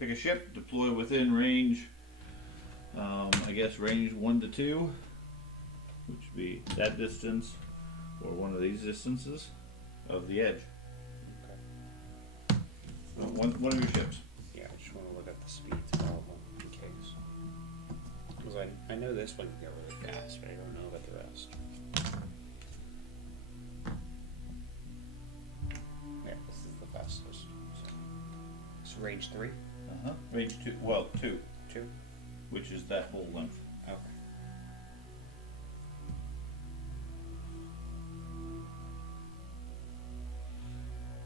pick a ship, deploy within range. I guess range 1 to 2, which would be that distance, or one of these distances of the edge. Okay. One of your ships. Yeah, I just want to look at the speeds of all of them in case. Because I know this one can go really fast, but I don't know about the rest. Yeah, this is the fastest. So, it's range 3? Range 2. Well, 2, 2? which is that whole length. Okay.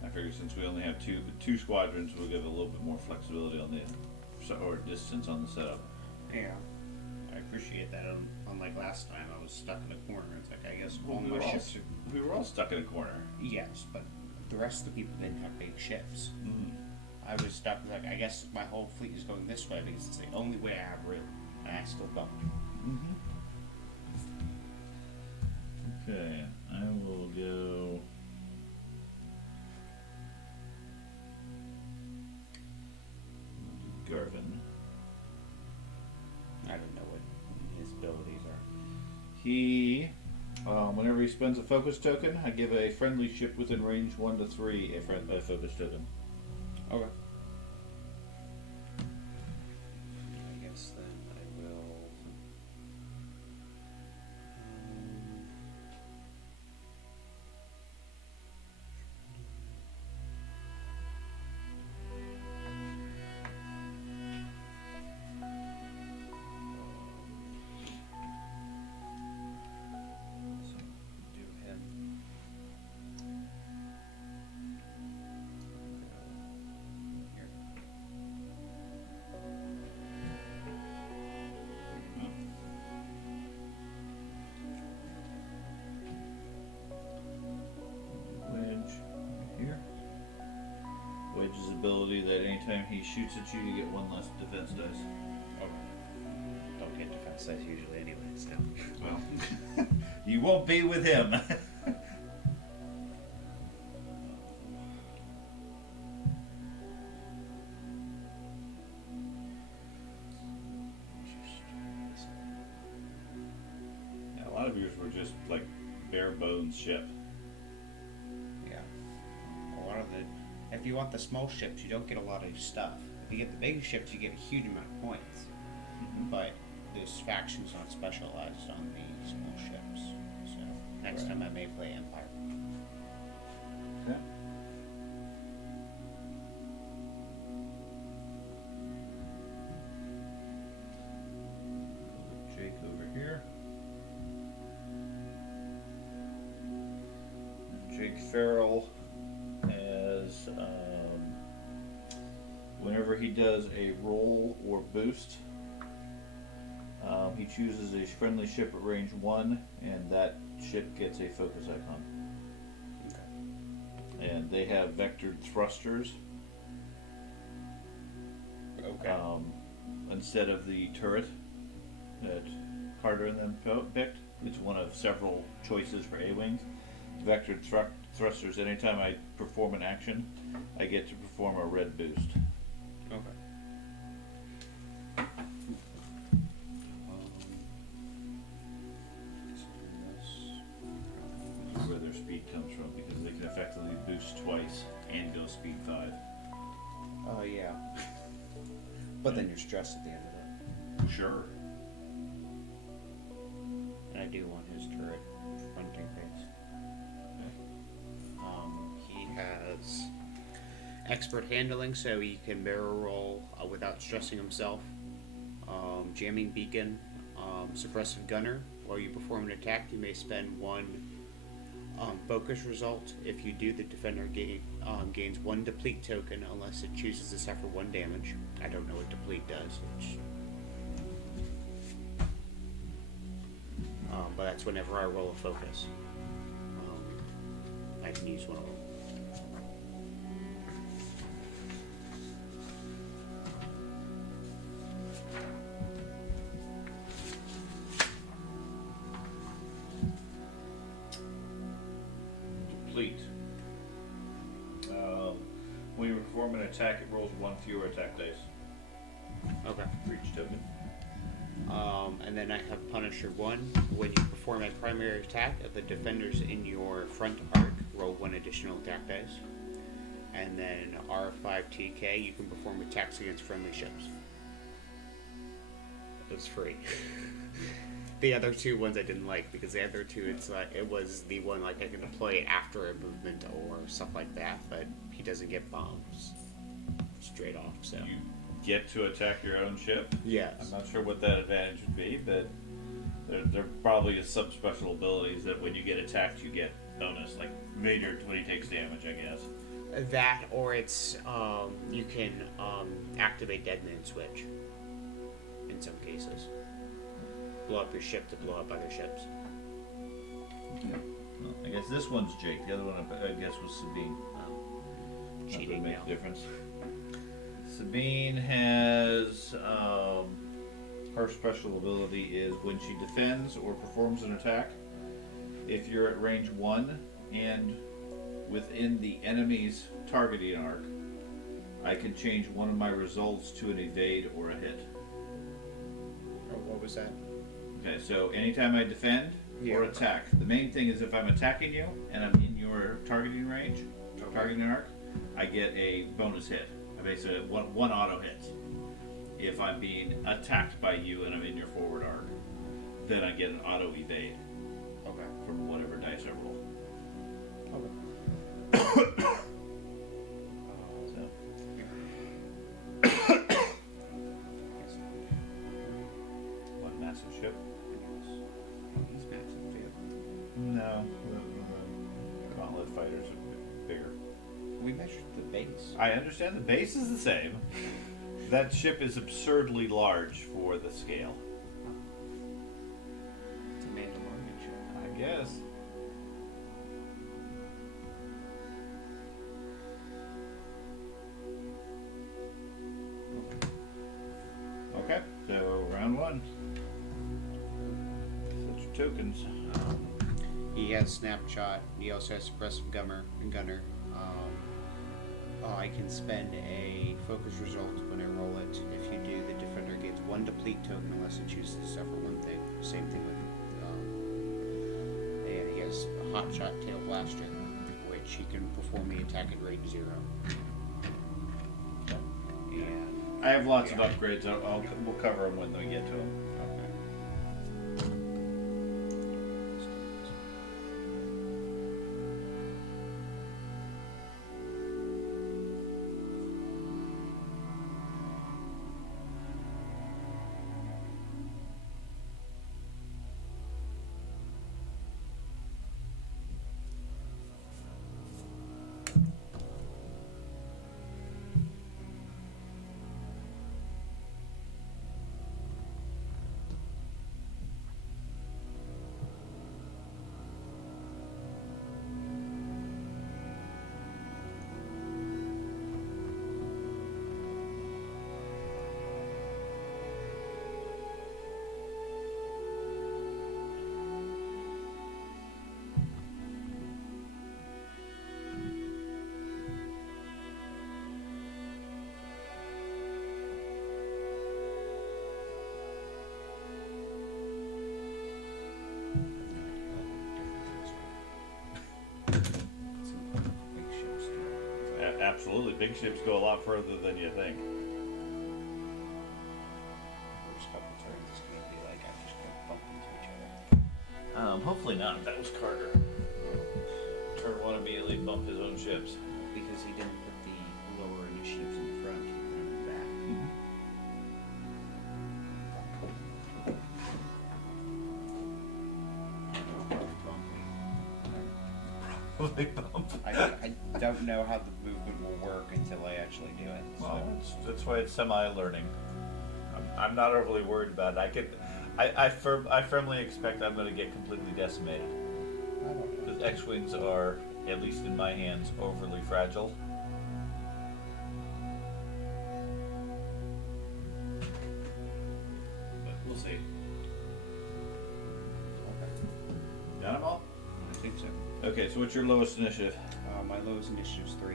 I figure since we only have two squadrons, we'll give a little bit more flexibility on the or distance on the setup. Yeah. I appreciate that. Unlike last time, I was stuck in a corner. It's like, I guess all we my were all, ships. we were all stuck in a corner. Yes, but the rest of the people didn't have big ships. Mm. I was stuck, like, I guess my whole fleet is going this way because it's the only way I have room. And I still don't. Mm-hmm. Okay, I will go. Garvin. I don't know what his abilities are. He, whenever he spends a focus token, I give a friendly ship within range 1 to 3 a focus token. Okay. I guess then I will. So do him. Here. Wedge here. Wedge's ability that anytime he shoots at you, you get 1 less defense dice. Okay. Don't get defense dice usually anyway, so. Well, you won't be with him. Yeah, a lot of yours were just like bare bones ship. Yeah. A lot of the. If you want the small ships, you don't get a lot of stuff. If you get the big ships, you get a huge amount of points. Mm-hmm. But this faction's not specialized on the small ships. So next Right. time I may play Empire. Okay. Jake over here. And Jake Farrell has, whenever he does a roll or boost, he chooses a friendly ship at range 1, and that ship gets a focus icon. Okay. And they have vectored thrusters. Okay. Instead of the turret that Carter and them picked. It's one of several choices for A-Wings. Vectored thrusters, anytime I perform an action, I get to perform a red boost. Okay. This is where their speed comes from, because they can effectively boost twice and go speed 5. Oh yeah. But then you're stressed at the end of it. Sure. And I do want his turret fronting face. He has expert handling, so he can barrel roll without stressing himself. Jamming beacon, suppressive gunner. While you perform an attack, you may spend 1 focus result. If you do, the defender gains 1 deplete token unless it chooses to suffer 1 damage. I don't know what deplete does, which. But that's whenever I roll a focus. I can use one of them. Deplete. When you perform an attack, it rolls 1 fewer attack dice. Okay. for each token. And then I have Punisher 1. When you perform a primary attack of the defenders in your front arc, roll 1 additional attack dice. And then R5TK, you can perform attacks against friendly ships. It's free. The other two ones I didn't like because the other two, it's like it was the one like I can deploy it after a movement or stuff like that, but he doesn't get bombs straight off. So You get to attack your own ship. yes, I'm not sure what that advantage would be, but there probably is some special abilities that when you get attacked, you get bonus, like Vader when he takes damage, I guess. that or it's you can activate Dead Man Switch in some cases. Blow up your ship to blow up other ships. Well, I guess this one's Jake. The other one, I guess, was Sabine. Not that it Cheating makes now. a difference. Sabine has her special ability is when she defends or performs an attack. If you're at range 1 and within the enemy's targeting arc, I can change one of my results to an evade or a hit. Oh, what was that? Okay, so anytime I defend or Yeah. attack, the main thing is if I'm attacking you and I'm in your targeting range, targeting arc, I get a bonus hit. I basically one auto hit. If I'm being attacked by you and I'm in your forward arc, then I get an auto evade Okay. from whatever dice I roll. Okay. So, one massive ship? He's massive too. No, the Gauntlet fighters are bigger. We measured the base. I understand the base is the same. That ship is absurdly large for the scale. It's a Mandalorian show. I guess. Okay, so round 1. Such tokens. He has Snapshot. He also has Suppressive Gunner. I can spend a focus result when I roll it. If you do, the defender gains 1 deplete token unless it chooses to suffer 1 thing. Same thing with. And he has a Hot Shot Tail Blaster, which he can perform the attack at range 0. And I have lots of upgrades. We'll cover them when we get to them. Absolutely, big ships go a lot further than you think. first couple turns is going to be like I'm just going to bump into each other. Hopefully not. That was Carter. Turn 1 immediately bumped his own ships. Because he didn't put the lower initiatives in front, he put them in the back. Probably bump. I don't know how the movement will work until I actually do it. Well, that's why it's semi-learning. I'm not overly worried about it. I firmly expect I'm going to get completely decimated. I don't know. Because X-wings are, at least in my hands, overly fragile. But we'll see. Got them all? I think so. Okay, so what's your lowest initiative? My lowest initiative is 3.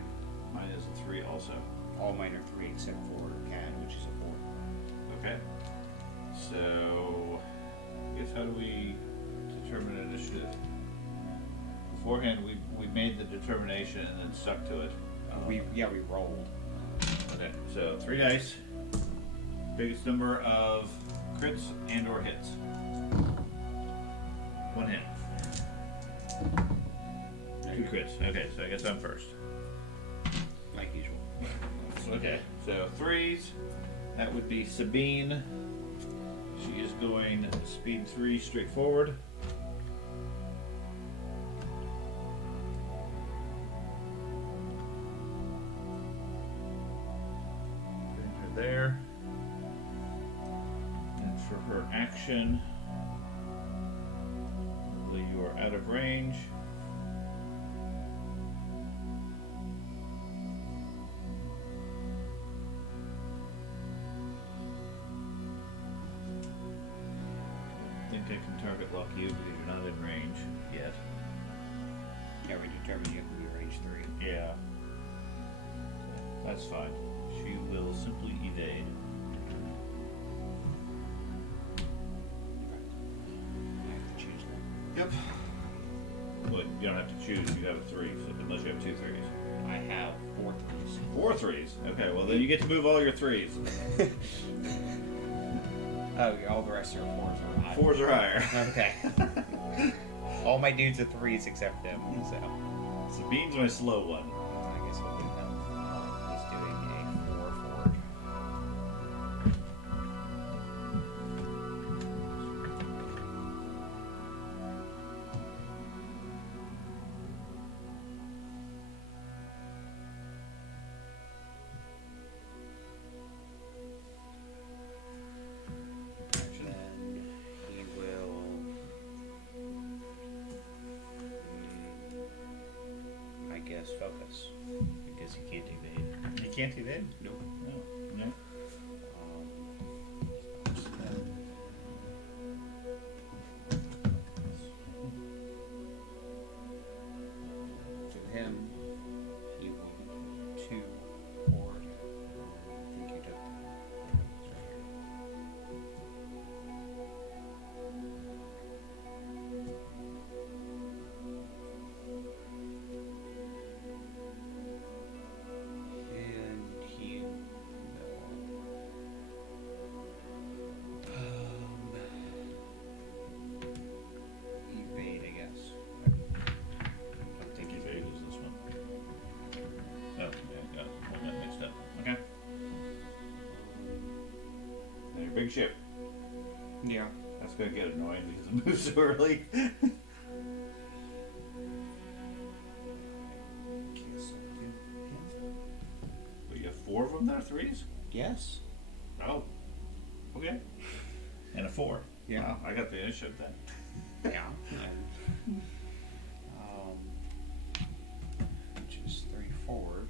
Mine is a 3 also. All mine are 3 except for CAD, which is a 4. Okay. So, I guess how do we determine initiative? Beforehand, we made the determination and then stuck to it. We rolled. Okay, so 3 dice. Biggest number of crits and or hits. 1 hit. 2 crits. Okay, so I guess I'm first. Like usual. Okay, so 3s. That would be Sabine. She is going speed 3 straight forward. Putting her there. And for her action, you are out of range. I think I can target lock you because you're not in range yet. Yeah, we determined you have to be range 3. Yeah. That's fine. She will simply evade. I have to choose them. Yep. Well, you don't have to choose. You have a 3, so unless you have 2 3s. I have 4 threes. 4 3s. Okay, well then you get to move all your 3s. Oh, yeah, all the rest are 4s or higher. 4s are higher. Okay. All my dudes are 3s except him, so. Sabine's my slow one. I guess we'll do that. He's doing a 4 forward. Then he will. I guess focus because he can't evade. You can't evade? Nope. No. No. To him, he will 2 forward. I think he took. It's right here. And he will evade, I guess. I don't think Evade is this one. Oh, yeah, got it. I got mixed up. Okay. Now your big ship. Yeah. That's gonna get annoying because it moves so early. But you have 4 of them that are 3s? Yes. Oh. Okay. And a 4. Yeah. Wow, I got the initiative then. Yeah. Which is 3 forward.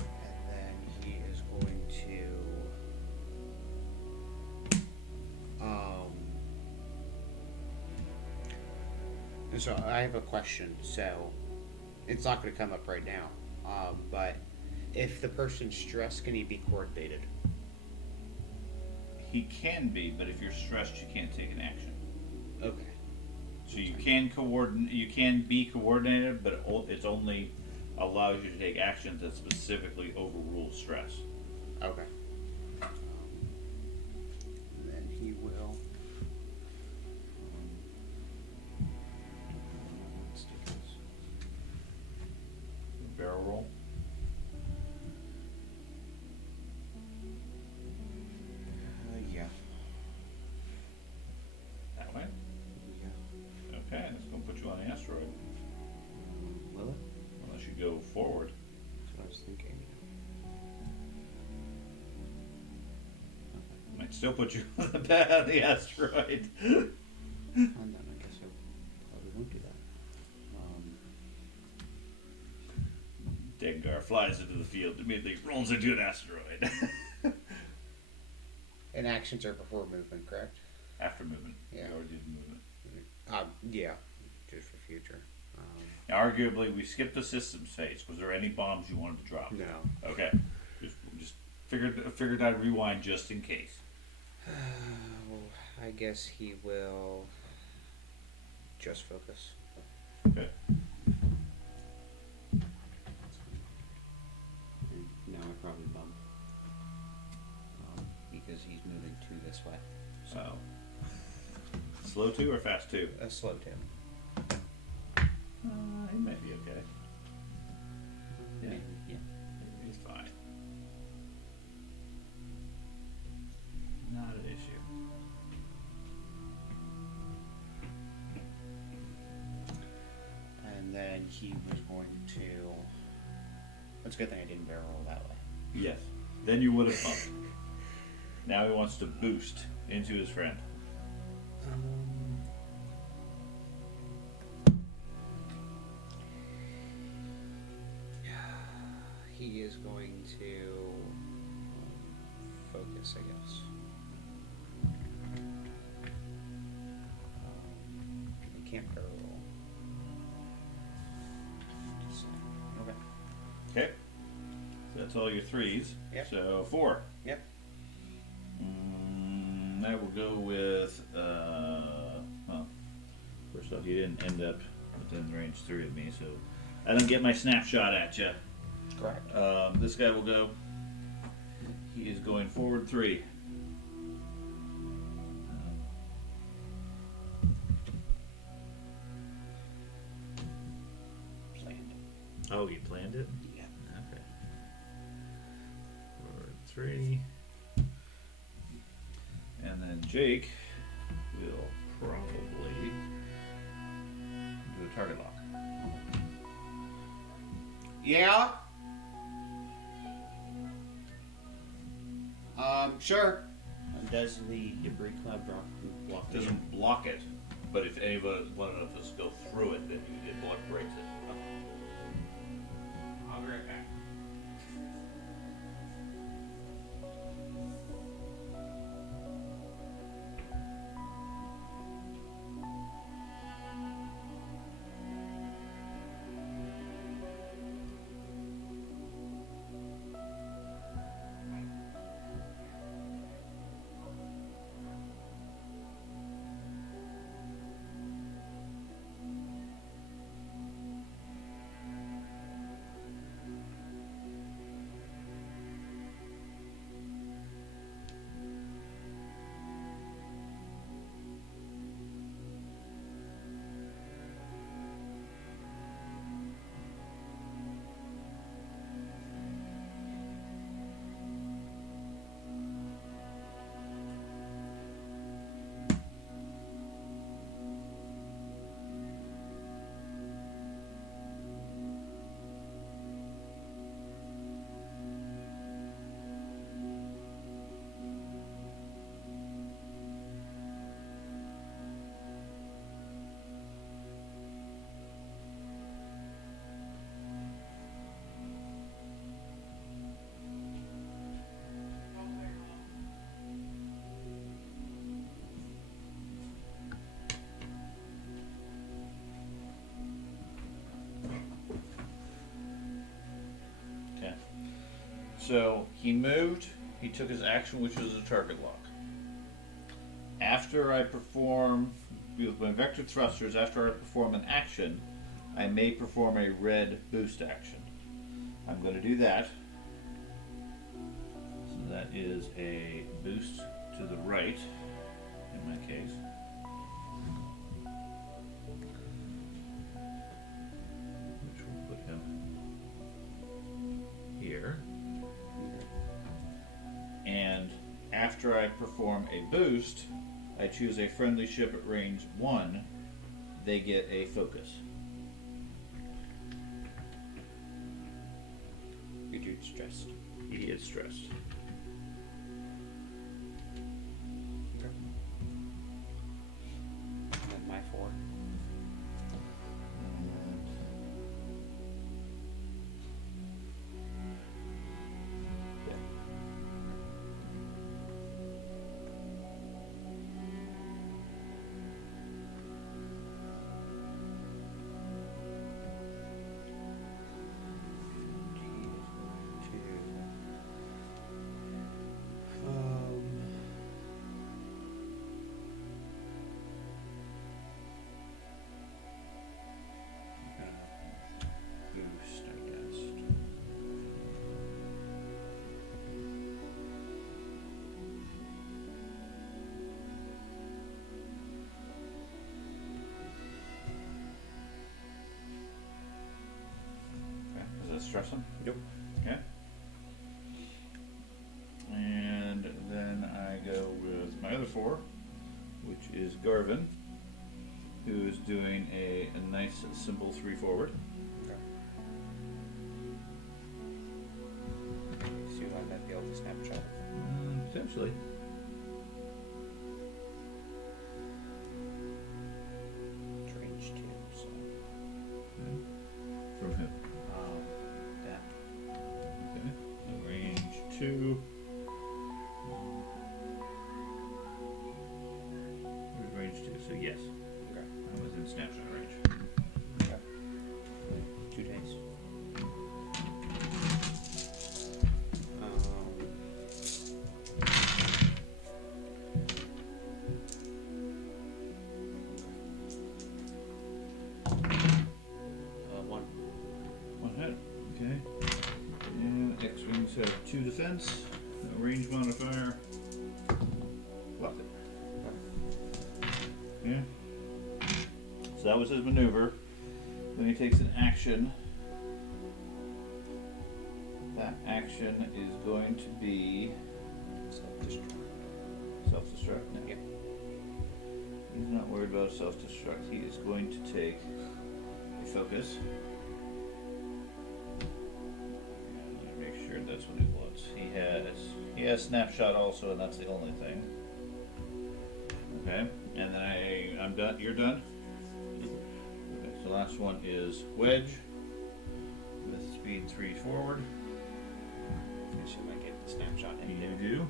And then he is going to. So I have a question. So it's not going to come up right now. But if the person's stressed, can he be coordinated? He can be, but if you're stressed, you can't take an action. Okay. So you can coordinate. You can be coordinated, but it's only allows you to take actions that specifically overrule stress. Okay. And then he will. Let's do this. Barrel roll. Yeah. That way. Yeah. Okay, that's gonna put you on the asteroid. Will it? Unless you go forward. That's what I was thinking. Might still put you on the asteroid. And then I guess I probably won't do that. Dengar flies into the field, immediately rolls into an asteroid. And actions are before movement, correct? After movement. Yeah. You already did movement. Yeah. Just for future. Arguably, we skipped the systems phase. Was there any bombs you wanted to drop? No. Okay. Just figured I'd rewind just in case. I guess he will just focus. Okay. Now I probably bump. Because he's moving 2 this way. So, slow 2 or fast 2? A slow 2. He might be okay. Yeah. Yeah. He's fine. Not an issue. And then he was going to. It's a good thing I didn't barrel roll that way. Yes. Then you would have bumped. Now he wants to boost into his friend. He is going to focus, I guess. I can't barrel roll. Okay. Okay. So that's all your 3s. Yep. So 4. Yep. I will go with, well, first off, you didn't end up within range 3 of me, so I don't get my snapshot at you. Correct. This guy will go, he is going forward 3. Planned. Oh, you planned it? Yeah. Okay. Forward 3. And then Jake will probably do a target lock. Yeah. Sure. Does the debris cloud block? Doesn't block it, but if any of one of us go through it, then it breaks it. I'll be right back. So he moved, he took his action, which was a target lock. After I perform, with my vector thrusters, after I perform an action, I may perform a red boost action. I'm going to do that. So that is a boost to the right, in my case. Which will put him here. And after I perform a boost, I choose a friendly ship at range 1. They get a focus. Your dude's stressed. He is stressed. And my 4. stress him? Nope. Okay. And then I go with my other 4, which is Garvin, who is doing a nice simple 3 forward. Okay. So you might be able to snapshot. Potentially. It's range 2, so. From who? That. Okay. Range 2. Where's range 2? So yes, Okay. I'm within snapshot range. Okay. 2 days. One. 1 hit. Okay. And X-Wings have 2 defense, no range modifier. Blocked it. Yeah. So that was his maneuver. Then he takes an action. That action is going to be Self-destruct. self-destruct. No. Yep. He's not worried about self-destruct. He is going to take a focus. And let me make sure that's what he wants. He has snapshot also, and that's the only thing. Okay, and then I'm done. You're done. Okay, so last one is wedge with speed 3 forward. I should might get the snapshot in You there. do.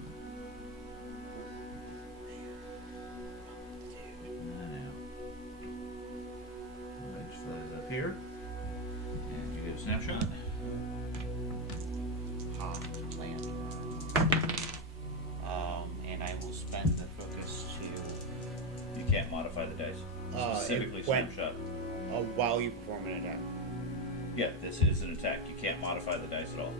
I know. Wedge flies up here, and you get a snapshot. Land. And I will spend the focus to. You can't modify the dice. Specifically when- snapshot. While you perform an attack. Yeah, this is an attack. You can't modify the dice at all.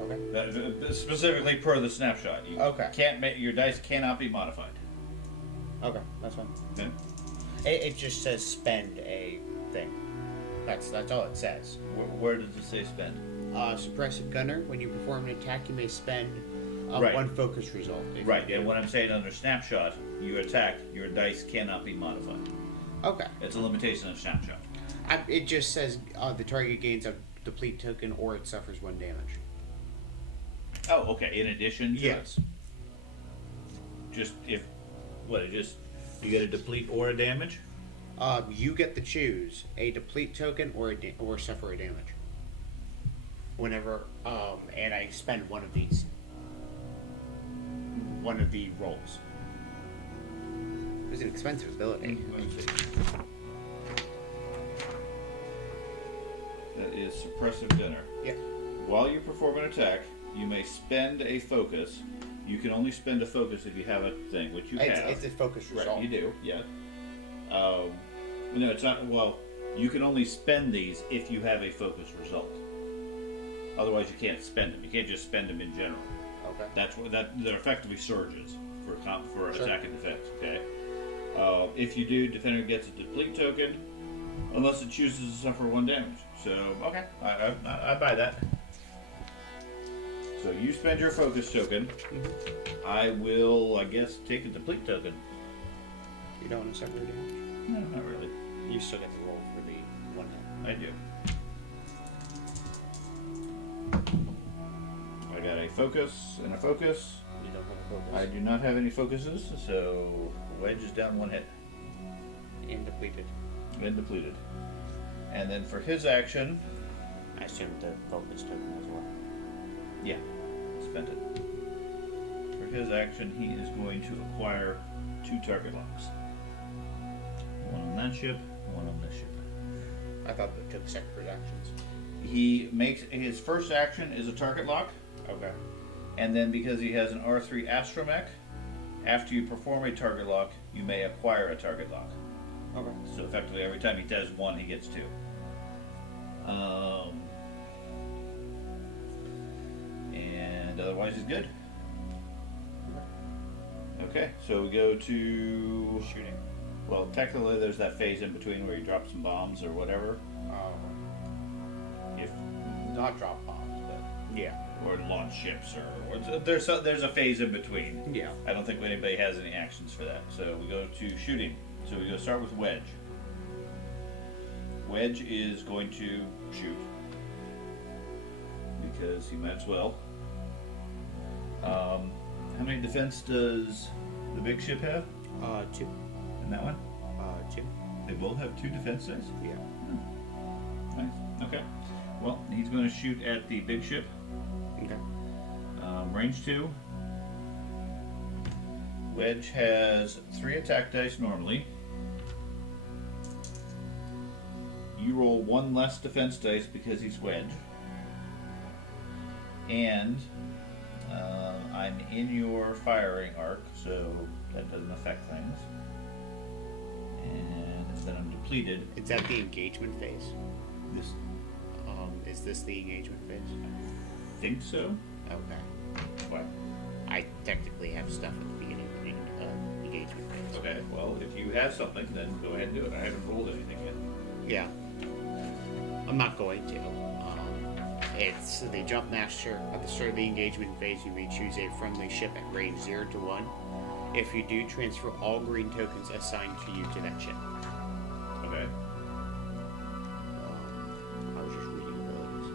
Okay. Specifically per the snapshot. You Okay. can't make your dice cannot be modified. Okay, that's fine. Okay. It just says spend a thing. That's all it says. Where does it say spend? Suppressive gunner. When you perform an attack, you may spend Right. 1 focus result. If Right, you and do. what I'm saying under snapshot, you attack, your dice cannot be modified. Okay. It's a limitation of snapshot. It just says the target gains a deplete token or it suffers 1 damage. Oh, okay. In addition to Yes. just if you get a deplete or a damage? You get to choose a deplete token or suffer a damage. Whenever and I spend one of these. One of the rolls. It's an expensive ability. Let's see. That is suppressive gunner. Yeah. While you perform an attack, you may spend a focus. You can only spend a focus if you have a thing, which you have. It's a focus result. Right, you do, yeah. No, it's not. Well, you can only spend these if you have a focus result. Otherwise, you can't spend them. You can't just spend them in general. Okay. That's what they're effectively surges for Sure. attack and defense. Okay. If you do, defender gets a deplete token, unless it chooses to suffer 1 damage. So okay, I buy that. So you spend your focus token. Mm-hmm. I will, I guess, take a deplete token. You don't want to suffer damage. No, not really. You still get the roll for the 1 hit. I do. I got a focus and a focus. You don't have a focus. I do not have any focuses, so wedge is down 1 hit And depleted. and depleted. And then for his action, I assume the focus token as well. yeah, spent it. For his action, he is going to acquire 2 target locks. One on that ship, one on this ship. I thought it took separate actions. He makes his first action is a target lock, Okay. and then because he has an R3 astromech, after you perform a target lock, you may acquire a target lock. Okay. So effectively, every time he does 1, he gets 2. And otherwise, he's good. Okay, so we go to Shooting. well, technically, there's that phase in between where you drop some bombs or whatever. If not drop bombs, but Yeah. or launch ships, or there's a phase in between. Yeah. I don't think anybody has any actions for that. So we go to shooting. So we go start with Wedge. Wedge is going to shoot because he might as well. How many defense does the big ship have? 2. And that one? 2. They both have 2 defense dice. Yeah. Nice. Okay. Well, he's going to shoot at the big ship. Okay. Range 2. Wedge has 3 attack dice normally. You roll 1 less defense dice because he's Wedge. And I'm in your firing arc, so that doesn't affect things. And then I'm depleted. Is that the engagement phase? This, Is this the engagement phase? I think so. Okay. What? I technically have stuff at the beginning of the engagement phase. Okay, well, if you have something, then go ahead and do it. I haven't rolled anything yet. Yeah. I'm not going to. It's the jump master. At the start of the engagement phase, you may choose a friendly ship at range 0 to 1. If you do, transfer all green tokens assigned to you to that ship. Okay. I was just reading abilities.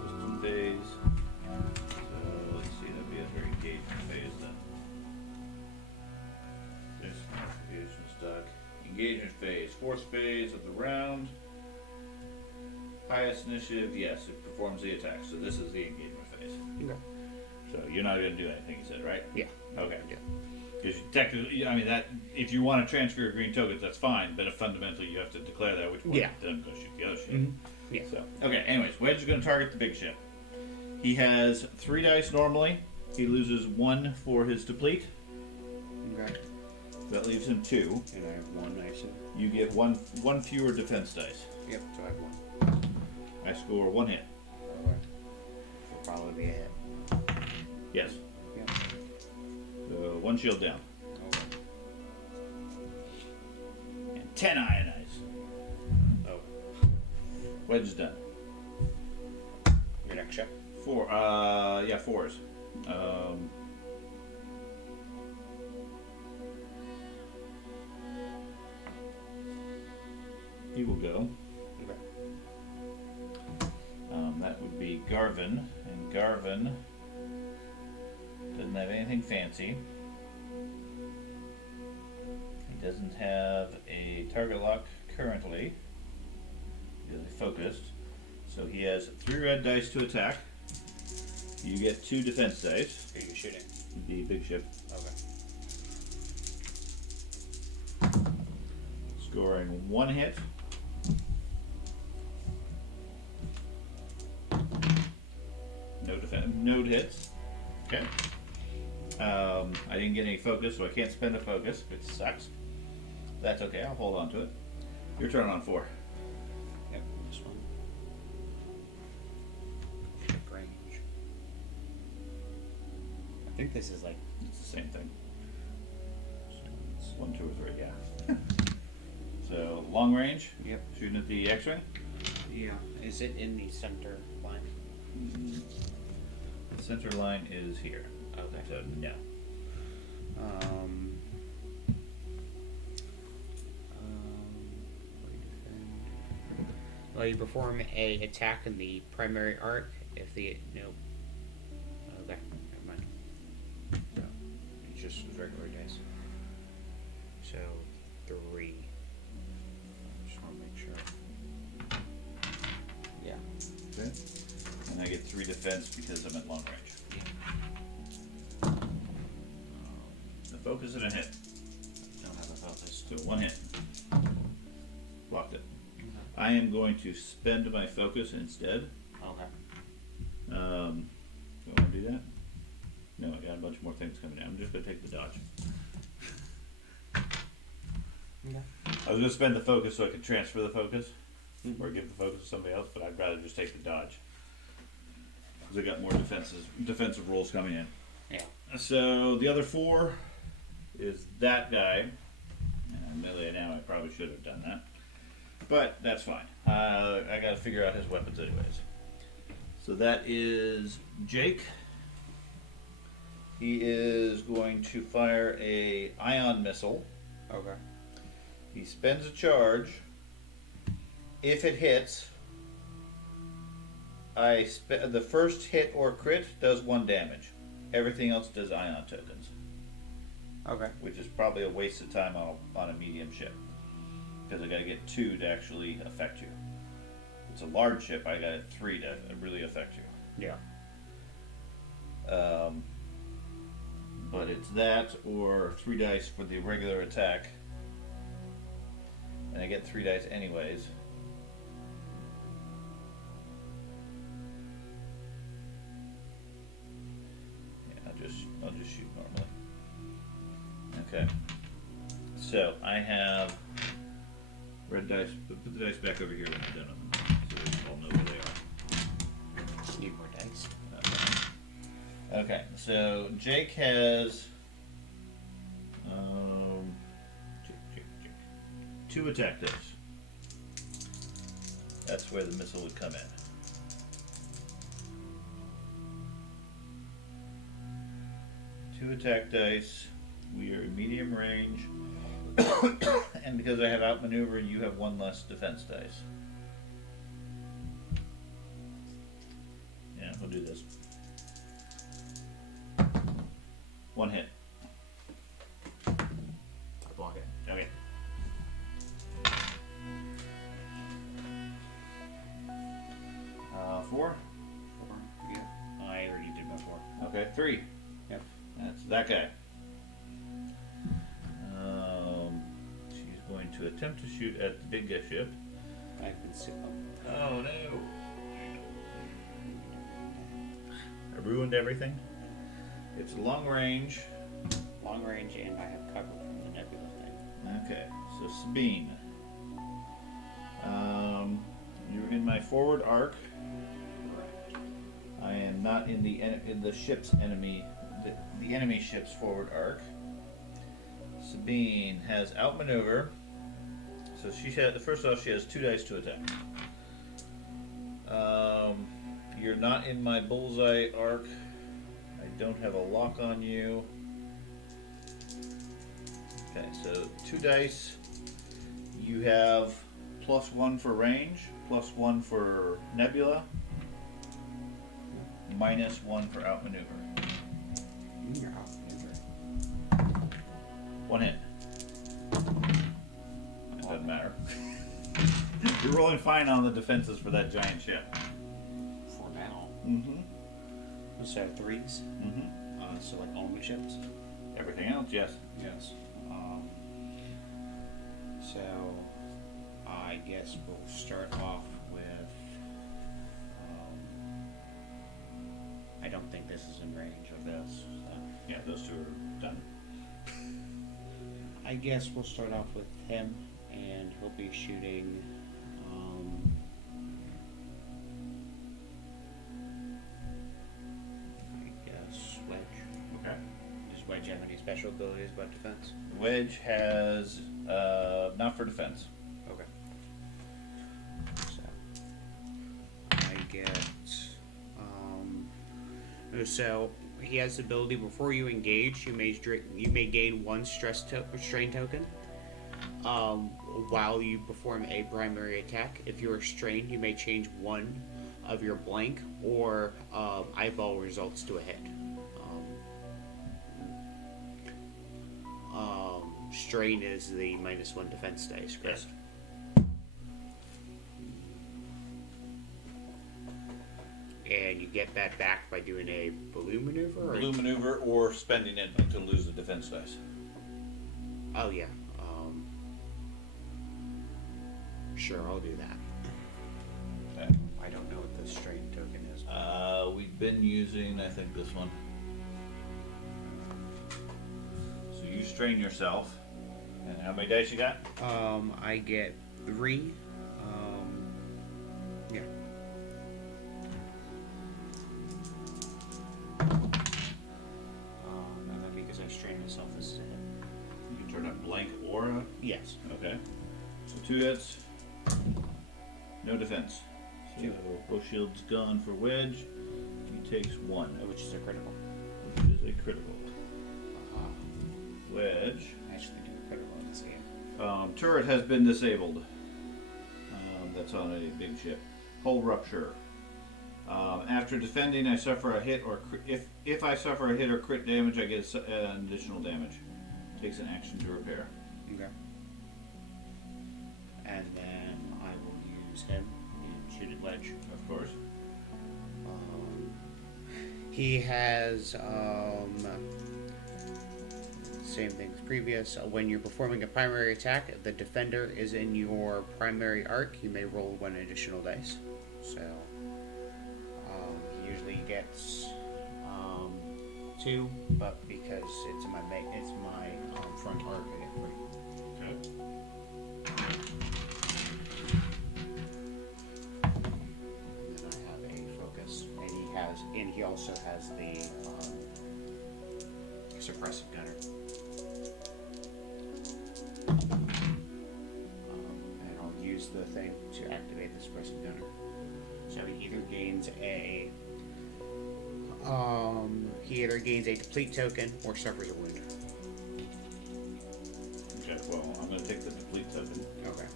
System phase. So let's see, that'd be under engagement phase then. There's engagement stock. Engagement phase. 4th phase of the round. Highest initiative, yes, it performs the attack. So this is the engagement phase. Okay. So you're not going to do anything, you said, right? Yeah. Okay. Yeah. Because technically, I mean, that if you want to transfer your green tokens, that's fine. But if fundamentally you have to declare that, which one, Yeah. then go shoot the other ship. Mhm. Yeah. So okay. Anyways, Wedge is going to target the big ship. He has 3 dice normally. He loses 1 for his deplete. Okay. That leaves him 2. And I have 1, I assume. You get one fewer defense dice. Yep, so I have 1. I score 1 hit. Okay. Will probably be a hit. Yes. Yep. So 1 shield down. Okay. And 10 ionize. Oh. Wedge is done. Your next ship? 4. Yeah, 4s. He will go. Okay. That would be Garvin, and Garvin doesn't have anything fancy. He doesn't have a target lock currently. He is focused, so he has 3 red dice to attack. You get 2 defense dice. Who are you shooting? The big ship, Okay. scoring 1 hit. No hits. Okay. I didn't get any focus, so I can't spend a focus, which sucks. That's okay, I'll hold on to it. Your turn on 4. Yep, this one. Ship range. I think this is like. It's the same thing. It's 1, 2, or 3, yeah. So, long range, Yep. shooting at the X-Wing. Yeah. Is it in the center line? The center line is here. Okay. So, no. Well, you perform a attack in the primary arc if the nope. Okay, never mind. No, it's just regular dice. So 3. I just want to make sure. Yeah. Okay. And I get 3 defense because I'm at long range. The focus and a hit. Don't have a focus. So 1 hit. Blocked it. I am going to spend my focus instead. Okay. Do I want to do that? No, I got a bunch more things coming down. I'm just going to take the dodge. Okay. I was going to spend the focus so I could transfer the focus, or give the focus to somebody else, but I'd rather just take the dodge. Because I got more defensive rolls coming in. Yeah. So the other 4 is that guy. And melee now, I probably should have done that. But that's fine. I got to figure out his weapons anyways. So that is Jake. He is going to fire a ion missile. Okay. He spends a charge. If it hits, the first hit or crit does 1 damage. Everything else does ion tokens, Okay. which is probably a waste of time on a medium ship because I got to get 2 to actually affect you. If it's a large ship, I got 3 to really affect you. Yeah. But it's that or 3 dice for the regular attack, and I get 3 dice anyways. I'll just shoot normally. Okay. So I have red dice. Put the dice back over here when I'm done with them, so we all know where they are. Need more dice. Okay. So Jake has Jake. 2 attack dice. That's where the missile would come in. 2 attack dice. We are in medium range. And because I have outmaneuver, you have 1 less defense dice. Yeah, we'll do this. 1 hit. Block it. Okay. Four. 4. Yeah. I already did my 4. Okay, 3. Yep. That's that guy. She's going to attempt to shoot at the big ship. I can see them. Oh no! I ruined everything. It's long range. Long range, and I have cover from the nebula thing. Okay, so Sabine. You're in my forward arc. Correct. I am not in the ship's enemy, the enemy ship's forward arc. Sabine has outmaneuver, so first off she has 2 dice to attack. You're not in my bullseye arc. I don't have a lock on you. Okay, so 2 dice. You have +1 for range, +1 for nebula, -1 for outmaneuver. You're out. 1 hit. It doesn't matter. You're rolling fine on the defenses for that giant ship. For now. Mm-hmm. So 3s. Mm-hmm. So like only ships. Everything else, yes. Yes. So I guess we'll start off with. I don't think this is in range of this. So. Yeah, those 2 are done. I guess we'll start off with him, and he'll be shooting. I guess Wedge. Okay. Does Wedge have any special abilities about defense? Wedge has not for defense. Okay. So I get. So he has the ability before you engage, you may gain 1 strain token. While you perform a primary attack, if you are strained, you may change 1 of your blank or eyeball results to a hit. Strain is the -1 defense dice, correct? Yes. And you get that back by doing a balloon maneuver? Or Blue maneuver or spending it to lose the defense dice. Oh, yeah. Sure, I'll do that. Okay. I don't know what the strain token is. We've been using, I think, this one. So you strain yourself. And how many dice you got? I get 3. Yeah. And then because I strained myself, this is a hit. You can turn up blank aura. Yes. Okay. So 2 hits. No defense. So both shields gone for Wedge. He takes 1, which is a critical. which is a critical. Wedge. Actually, do critical in this game. Turret has been disabled. That's on a big ship. Hull rupture. After defending, I suffer a hit or if I suffer a hit or crit damage, I get an additional damage. Takes an action to repair. Okay. And then I will use him and shoot at Wedge. Of course. He has same thing as previous. When you're performing a primary attack, the defender is in your primary arc. You may roll 1 additional dice. So he usually gets 2, but because it's my front arc, I get 3. Okay. And then I have a focus, and he also has the suppressive gunner. And I'll use the thing to activate the suppressive gunner. So he either gains a complete token or suffers a wound. Okay, well, I'm going to take the deplete token. Okay.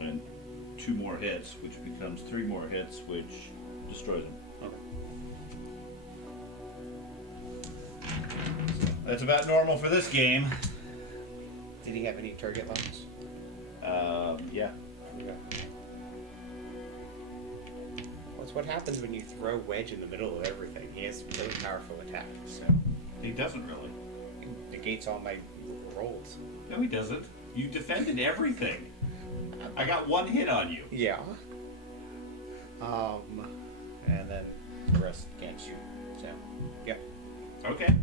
And 2 more hits, which becomes 3 more hits, which destroys him. Okay. That's about normal for this game. Did he have any target locks? Yeah. Okay. What's what happens when you throw Wedge in the middle of everything? He has really powerful attacks, so He doesn't really. it negates all my rolls. No, he doesn't. You defended everything. I got 1 hit on you. Yeah. And then the rest can't shoot. So, yeah. Okay.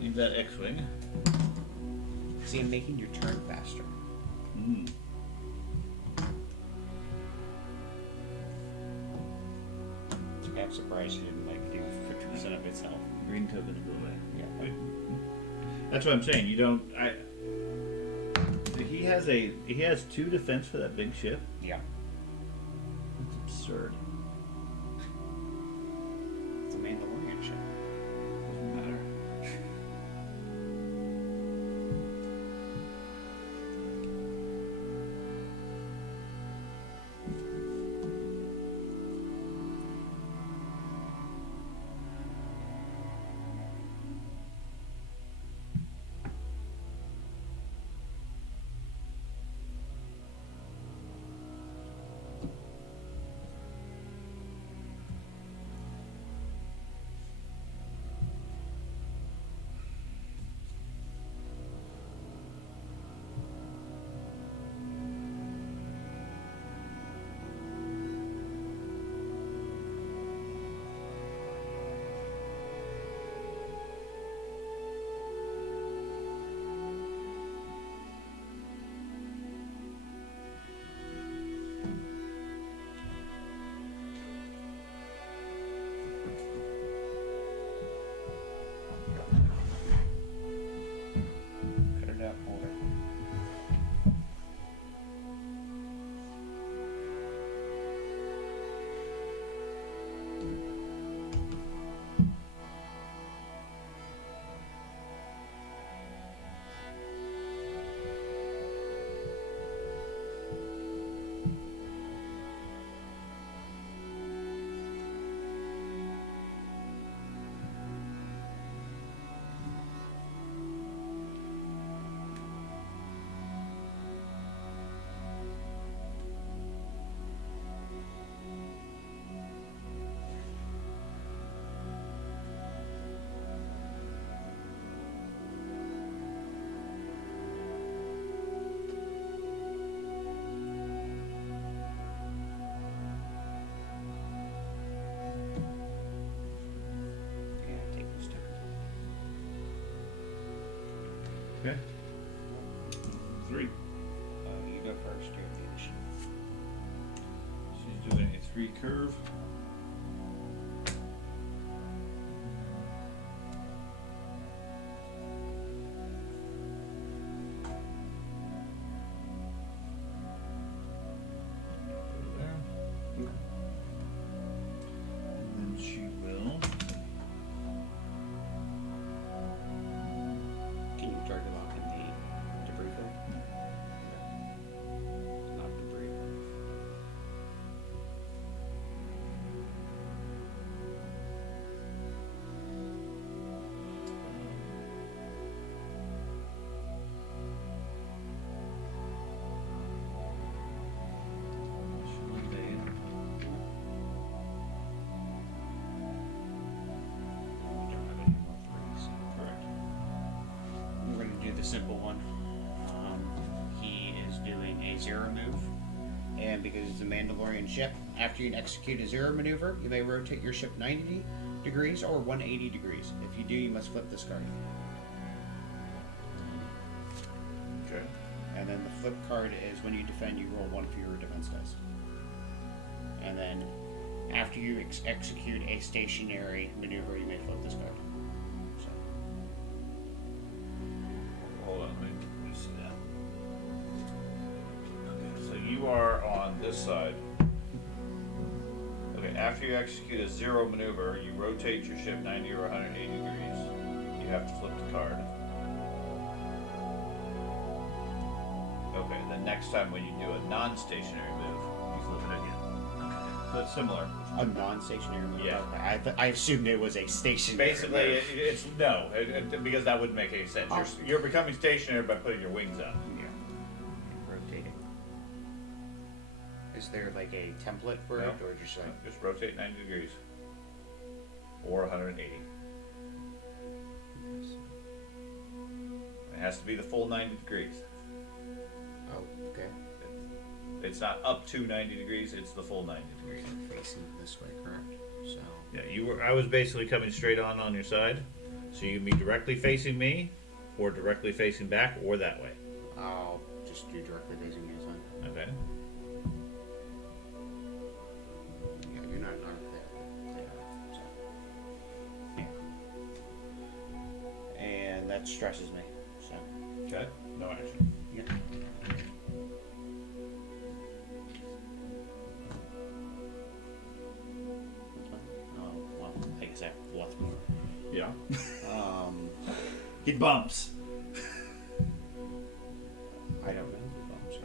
Leave that X-Wing. See, I'm making your turn faster. Mm. I'm surprised you didn't do 50% of itself. Green token ability. Yeah. Good. That's what I'm saying. You don't. He has 2 defense for that big ship. Yeah. That's absurd. It's a Mandalorian ship. Doesn't matter. Cut it out, hold it. Yeah, take this turn. Okay. 3. You go first. You have the initiative. She's doing a 3 curve. simple one. He is doing a zero move, and because it's a Mandalorian ship, after you execute a zero maneuver, you may rotate your ship 90 degrees or 180 degrees. If you do, you must flip this card. Okay. And then the flip card is when you defend, you roll one fewer defense dice. And then after you execute a stationary maneuver, you may flip this card. So. Hold on, let me see that. Okay, so you are on this side. Okay, after you execute a zero maneuver, you rotate your ship 90 or 180 degrees. You have to flip the card. Okay, the next time when you do a non-stationary move, you flip it again. Okay, so it's similar. A non-stationary move? Yeah. Okay. I assumed it was a stationary Basically, move. it's no, because that wouldn't make any sense. Oh. You're becoming stationary by putting your wings up. Yeah. Rotating. Is there like a template for No. it, or just like... Just rotate 90 degrees. Or 180. It has to be the full 90 degrees. Oh, okay. It's not up to 90 degrees, it's the full 90 degrees. Facing this way, correct? So... Yeah, I was basically coming straight on your side. So you can be directly facing me, or directly facing back, or that way. I'll just do directly facing me this time. Okay. Yeah, you're not there. They are, so... Yeah. And that stresses me, so... Okay. No action. Yeah. Oh, well, I guess I have lots more. Yeah. Um, He bumps. I don't know.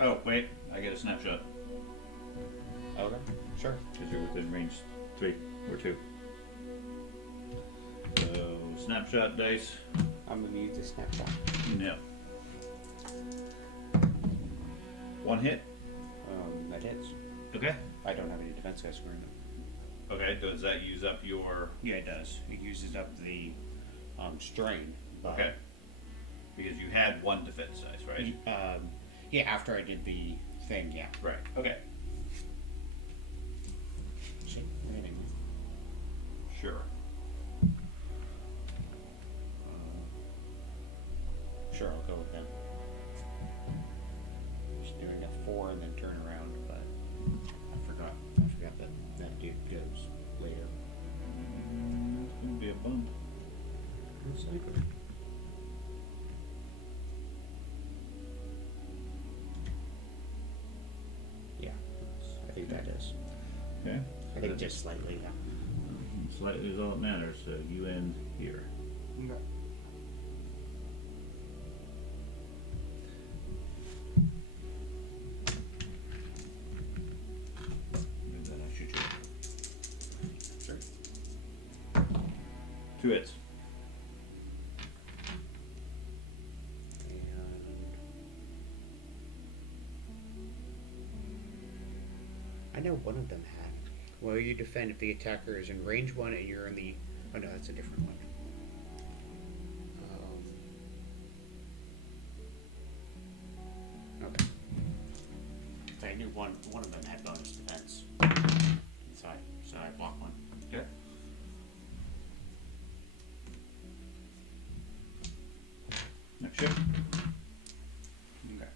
Oh, wait. I get a snapshot. Okay, sure. Because you're within range 3 or 2. So, snapshot dice. I'm gonna use the snapshot. No. One hit. That hits. Okay. I don't have any defense dice for him. Okay, does that use up your... Yeah, it does. It uses up the strain. but- Okay. Because you had one defense dice, right? Yeah, after I did the thing, yeah. Right. Okay. See, anything. Sure. Sure, I'll go with them. Just doing a 4 and then turn around, but I forgot that dude goes later. It's going to be a bump. Most likely. Yeah, I think that is. Okay. I think just slightly, yeah. Slightly is all that matters, so you end here. Okay. Maybe that I should check. Sure. 2 hits. I know one of them had. Well, you defend if the attacker is in range 1 and you're in the... Oh no, that's a different one. Okay. I knew one of them had bonus defense. So I blocked one. Okay. Next shift. Okay.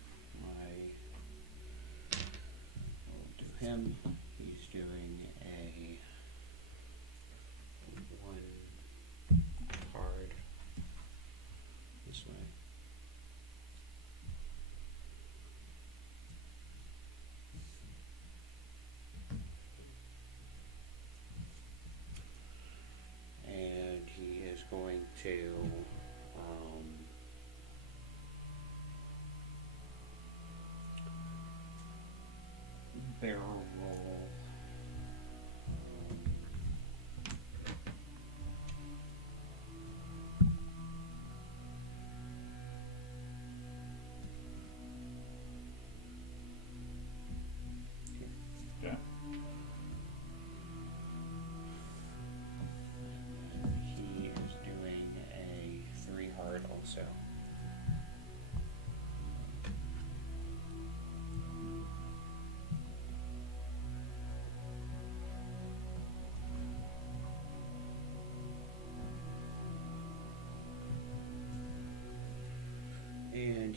I'll do him. He's doing a 1 card this way. And he is going to barrel roll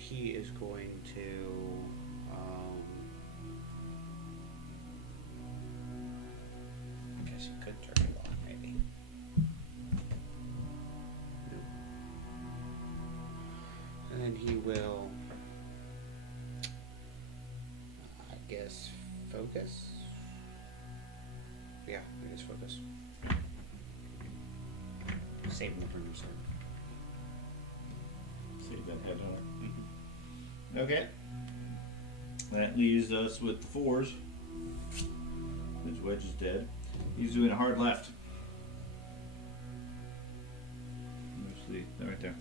he is going to. I guess you could turn it off, maybe. And then he will, I guess, focus. Yeah, I guess focus. Save him from reserve. Save that head on it. Okay. That leaves us with the 4s. His wedge is dead. He's doing a hard left. Mostly right there.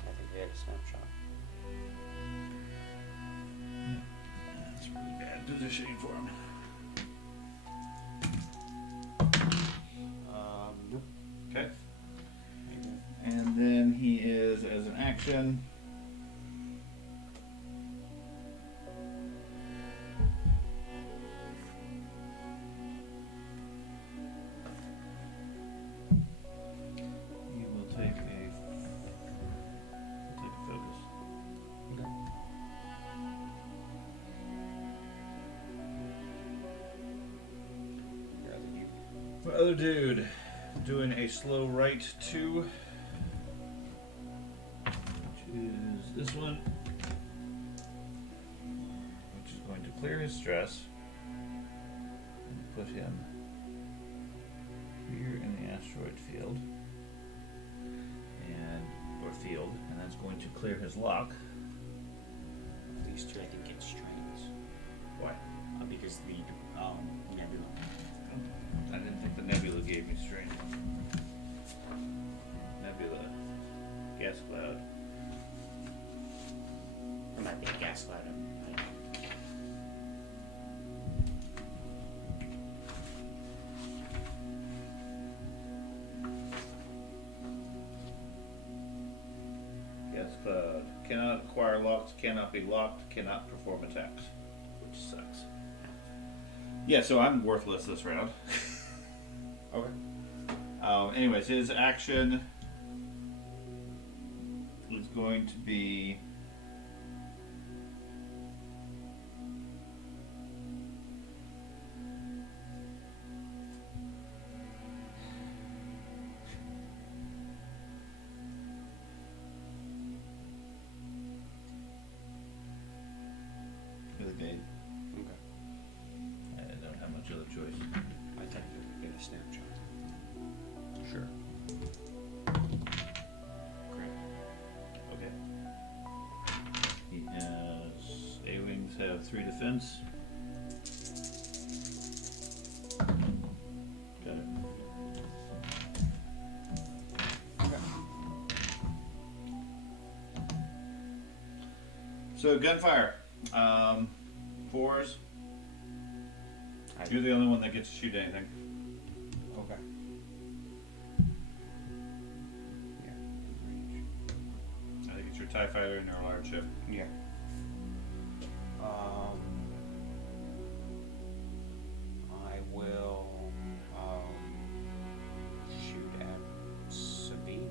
I think we had a snapshot. That's really bad positioning for him. Nope. Okay. And then he is, as an action, he will take a focus. Okay. Your other dude. My other dude doing a slow right 2, which is this one, which is going to clear his stress and put him here in the asteroid field or field, and that's going to clear his lock. These two, I think, get strains. Why? Because the nebula. I didn't think the nebula gave me strain. Nebula, gas cloud. Or might be a gas cloud. I don't know. Gas cloud cannot acquire locks, cannot be locked, cannot perform attacks, which sucks. Yeah, so I'm worthless this round. Okay. Anyways, his action is going to be really big. Okay. I don't have much other choice. I think we get a snapshot. Sure. Great. Okay. He has A-Wings have 3 defense. Got it. So gunfire. 4s. You're the only one that gets to shoot anything. Okay. Yeah. Range. I think it's your TIE fighter and your large ship. Yeah. I will shoot at Sabine.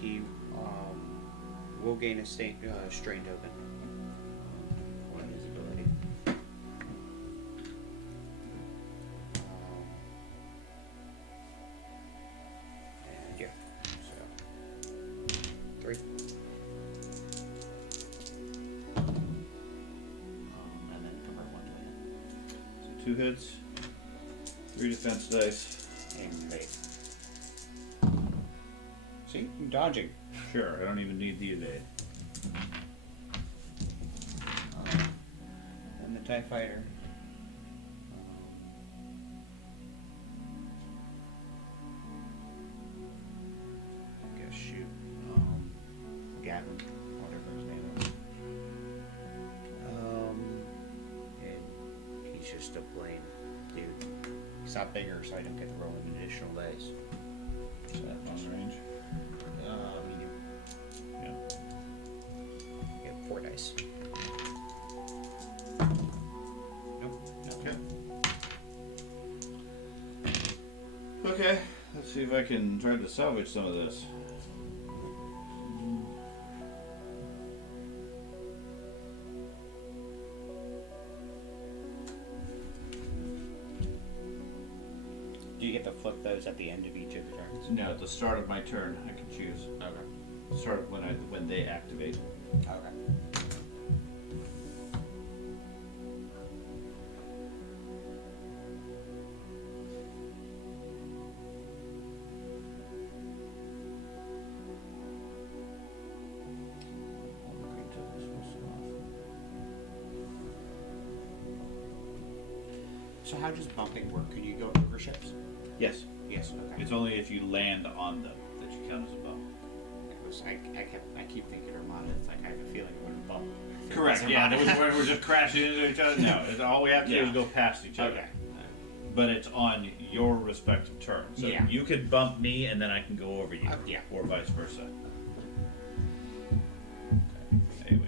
He will gain a strain token for his ability. And yeah, so 3. And then convert 1 to So 2 hits, 3 defense dice. a hit. And bait. See, I'm dodging. Sure, I don't even need the evade. And the TIE fighter. I guess shoot. Gavin, whatever his name is. And he's just a plain dude. He's not bigger, so I don't get to roll an additional dice. Is that long range? Medium. Yeah. dice. Nope. Okay. Okay, let's see if I can try to salvage some of this. Do you get to flip those at the end of each of your turns? No, at the start of my turn, I can choose. Okay. Start of when they activate. Okay. So how does bumping work? Can you go over ships? Yes. Yes. Okay. It's only if you land on them that you count as a bump. I keep thinking Armada. It's like I have a feeling it wouldn't bump. Correct. Yeah, we're just crashing into each other. No, all we have to do is go past each other. Okay. But it's on your respective turn. So Yeah. you could bump me, and then I can go over you. Yeah. Or vice versa. Okay. A-wing.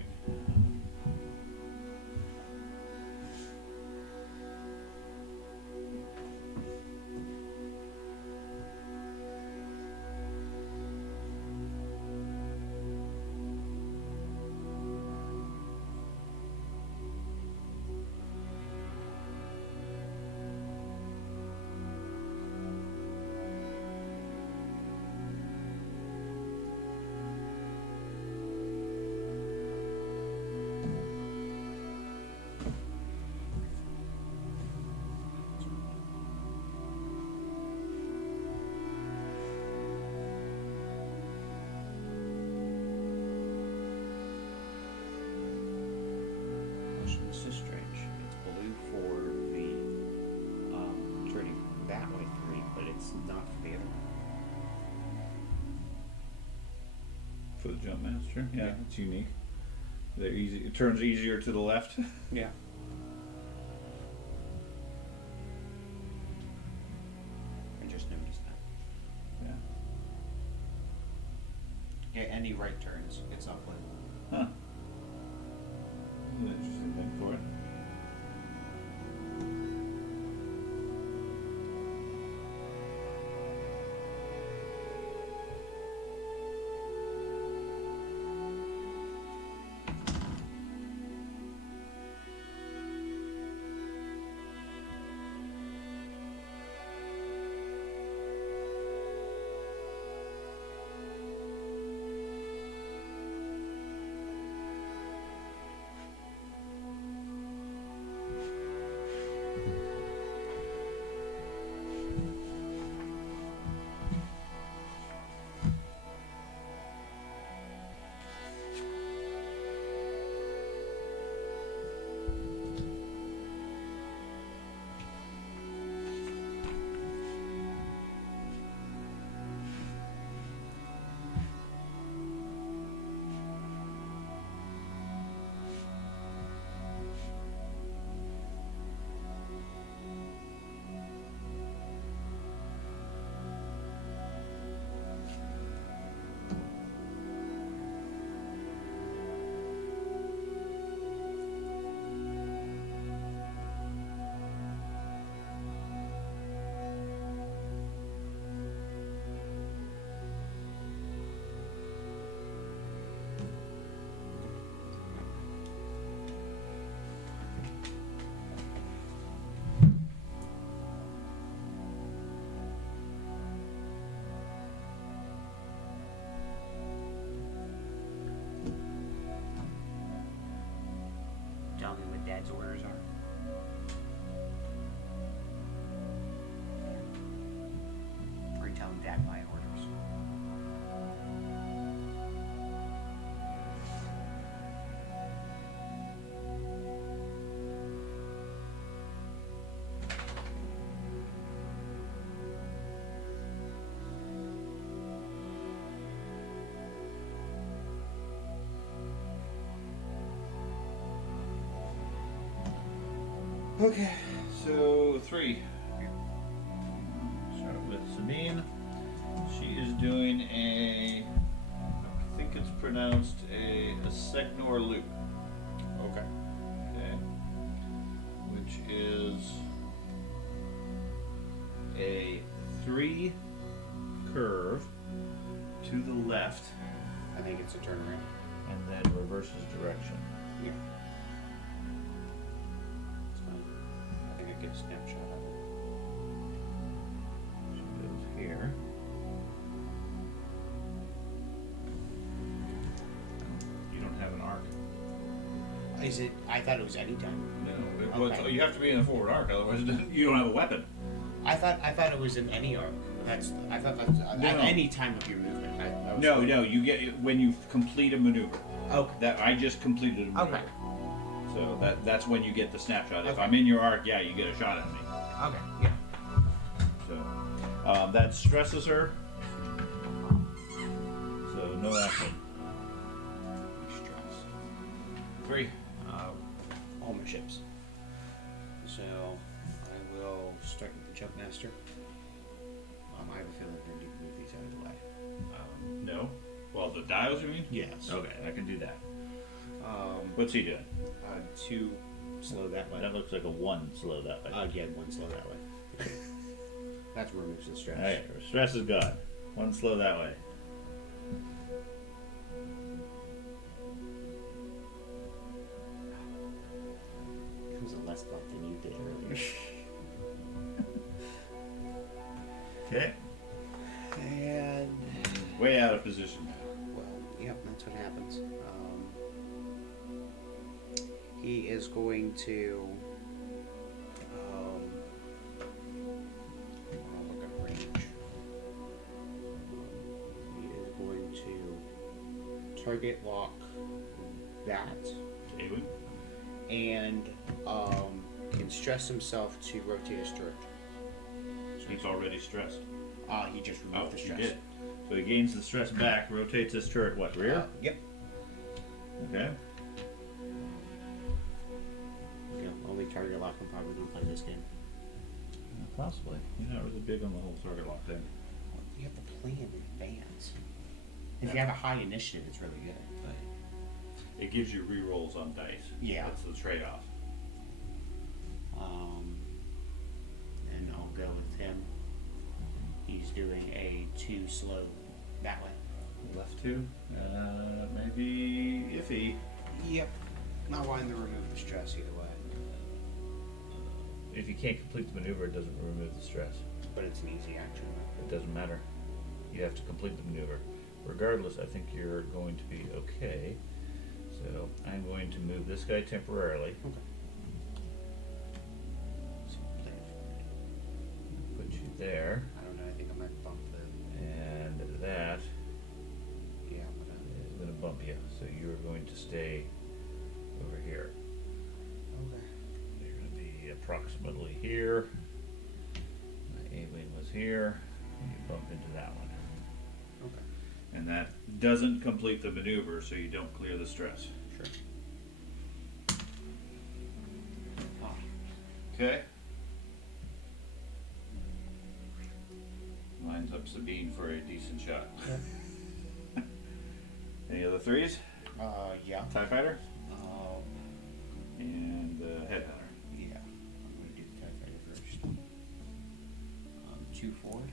This is strange. It's blue for the turning that way 3, but it's not for the other one. For the jump master. Yeah, Yeah. it's unique. They're easy. It turns easier to the left. Yeah. I just noticed that. Yeah. Yeah, any right turns, it's not blue. Huh. That's an interesting thing for it. Tell me what Dad's orders are. Or you tell him Dad my orders. Okay, so 3. Start with Sabine. She is doing I think it's pronounced a Segnor loop. Okay. Okay. Which is a 3 curve to the left I think it's a turnaround. and then reverses direction. Yeah. It's fine. I think I get a snapshot of it. She goes here. You don't have an arc. Is it? I thought it was anytime. No. Well, Okay. you have to be in the forward arc, otherwise you don't have a weapon. I thought it was in any arc. I thought that's No. at any time of your movement. That was No, you get when you complete a maneuver. Okay. That I just completed a maneuver. Okay. So that's when you get the snapshot. If Okay. I'm in your arc, yeah, you get a shot at me. Okay. Yeah. So that stresses her. So no action. Stressed. 3. All my ships. So I will start with the jump master. I have a feeling we're going to move these out of the way. No. Well, the dials, you mean? Yes. Okay, I can do that. What's he doing? 2 slow that way. That looks like a 1 slow that way. Again, 1 slow that way. That removes the stress. Alright, stress is gone. 1 slow that way. It was a less bump than you did earlier. Okay. And Way out of position. well, yep, that's what happens. He is going to. I'll look at range. He is going to target lock that, A-wing. and can stress himself to rotate his turret. He's already stressed. He just removed the he stress. did. So he gains the stress back, rotates his turret, what, rear? Yep. Okay. Yeah, only target lock I'm probably gonna play this game. Possibly. You're not really big on the whole target lock thing. You have to plan in advance. If you have a high initiative, it's really good. But It gives you re-rolls on dice. Yeah. That's the trade-off. and I'll go with him. He's doing a 2 slow that way. Left 2? Maybe iffy. Yep. Not wanting to remove the stress either way. If you can't complete the maneuver, it doesn't remove the stress. But it's an easy action. It doesn't matter. You have to complete the maneuver. Regardless, I think you're going to be okay. So I'm going to move this guy temporarily. Okay. So play it for me. Put you there. I don't know, I think I might bump the. And that Yeah, I'm gonna. is going to bump you. So you're going to stay over here. Okay. You're going to be approximately here. My A-wing was here. And you bump into that one. Okay. And that doesn't complete the maneuver, so you don't clear the stress. Sure. Ah. Okay. Lines up Sabine for a decent shot. Any other 3s? Yeah. TIE Fighter? Um, And Headhunter. yeah. I'm gonna do the TIE Fighter first. 2 forward.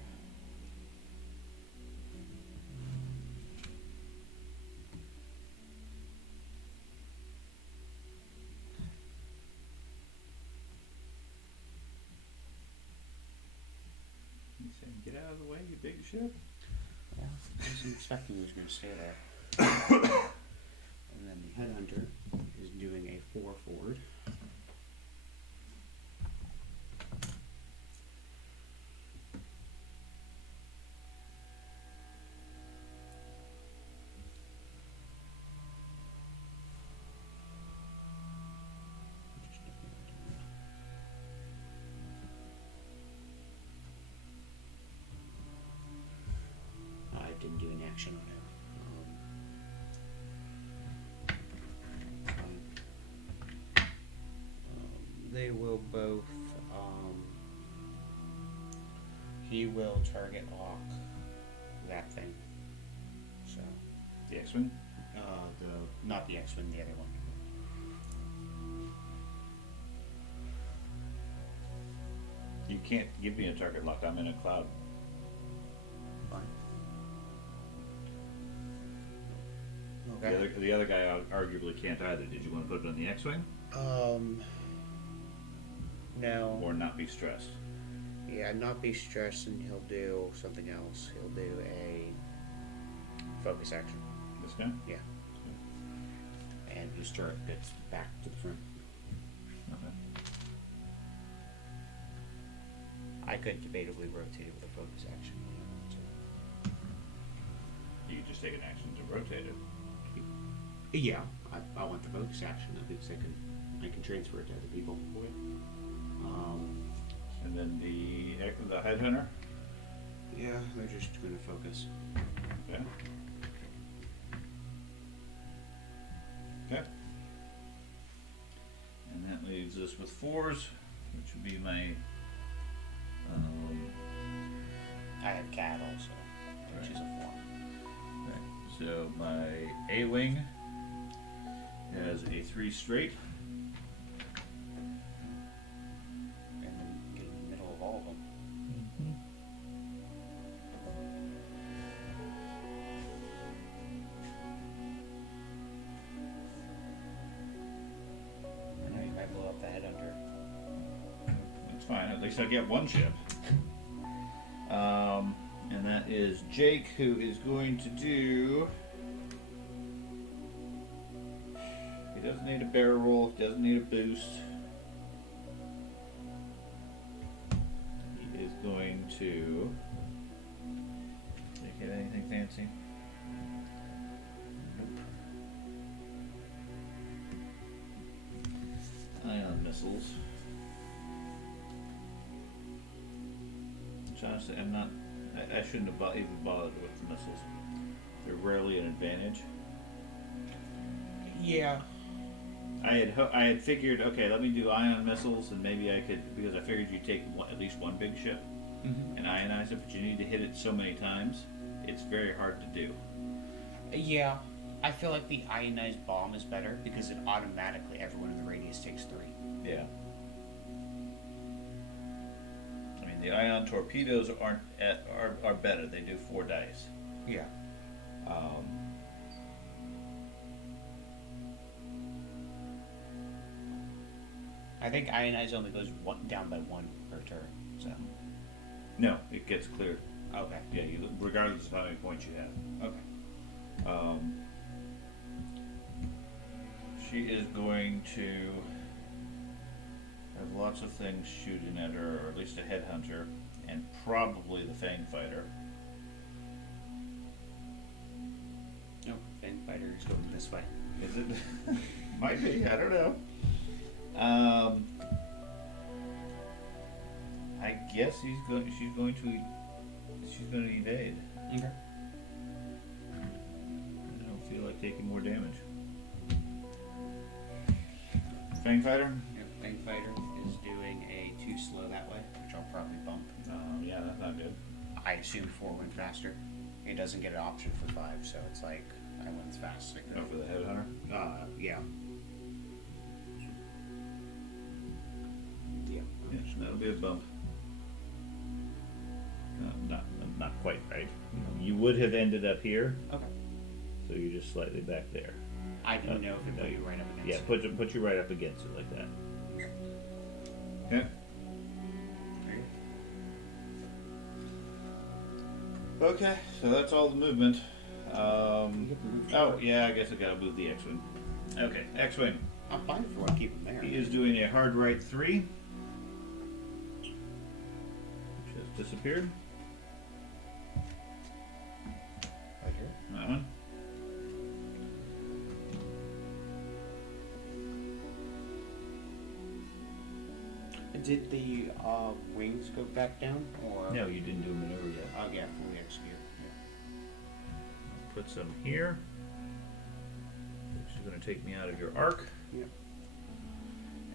He's saying, get out of the way, you big ship. Yeah, I wasn't expecting he was going to stay there. And then the headhunter is doing a 4 forward. I didn't do an action on him. Fine. They will both. He will target lock that thing. So, The X-Wing? not the X-wing, the other one. You can't give me a target lock. I'm in a cloud. Fine. Okay. The other guy arguably can't either. Did you want to put it on the X-wing No. or not be stressed? Yeah, not be stressed, and he'll do something else. He'll do a focus action. This guy? Yeah. And his turret gets back to the front. Okay. I could debatably rotate it with a focus action. You could just take an action to rotate it. Yeah, I want the focus action. At least I can transfer it to other people. And then the headhunter. Yeah, they're just going to focus. Okay. Okay. And that leaves us with 4s, which would be my. I have cat also, which is a 4. Right. So my A-wing has a 3 straight. And then get in the middle of all of them. I know you might blow up the head under. That's fine. At least I get one ship. And that is Jake, who is going to do. He doesn't need a barrel roll. Doesn't need a boost. He is going to. Did he get anything fancy? Ion missiles. Which honestly, I'm not. I shouldn't have even bothered with the missiles. They're rarely an advantage. Yeah. I had figured, okay, let me do ion missiles, and maybe I could, because I figured you'd take at least one big ship and ionize it, but you need to hit it so many times, it's very hard to do. Yeah. I feel like the ionized bomb is better because it automatically, everyone in the radius takes 3. Yeah. I mean, the ion torpedoes are better. They do 4 dice. Yeah. I think ionized only goes down by 1 per turn, so. No, it gets cleared. Okay. Yeah, regardless of how many points you have. Okay. She is going to have lots of things shooting at her, or at least a headhunter, and probably the Fang Fighter. No, Fang Fighter is going this way. Is it? Might be. I don't know. I guess she's going to evade. Okay. I don't feel like taking more damage. Fang Fighter? Yep, Fang Fighter is doing a 2 slow that way, which I'll probably bump. Yeah, that's not good. I assume 4 went faster. It doesn't get an option for 5, so it's like I went fast. Like Oh, for the headhunter? Yeah. Yeah, that'll be a bump. Not quite right. You would have ended up here, Okay. so you're just slightly back there. I didn't know if it put you right up against Yeah, it. put you right up against it like that. Okay. Okay, so that's all the movement. Oh yeah, I guess I gotta move the X-wing. Okay, X-wing. I'm fine if you want to keep them there. He is doing a hard right 3, which has disappeared. Right here. That one. Did the wings go back down, or? No, you didn't do a maneuver yet. Oh yeah, fully execute. Put some here, which is going to take me out of your arc. Yeah.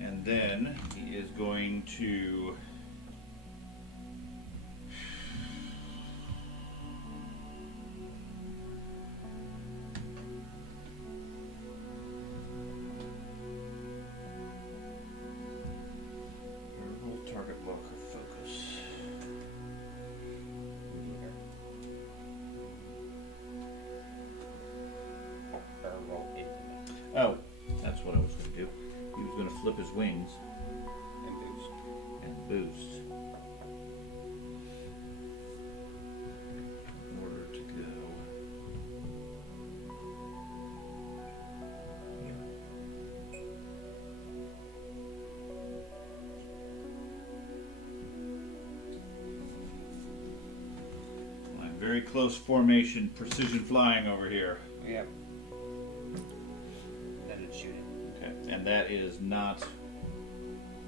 And then he is going to target lock or focus. That's what I was going to do. He was going to flip his wings And boost. and boost. In order to go. I'm very close formation, precision flying over here. Yep. Then it's shooting. Okay, and that is not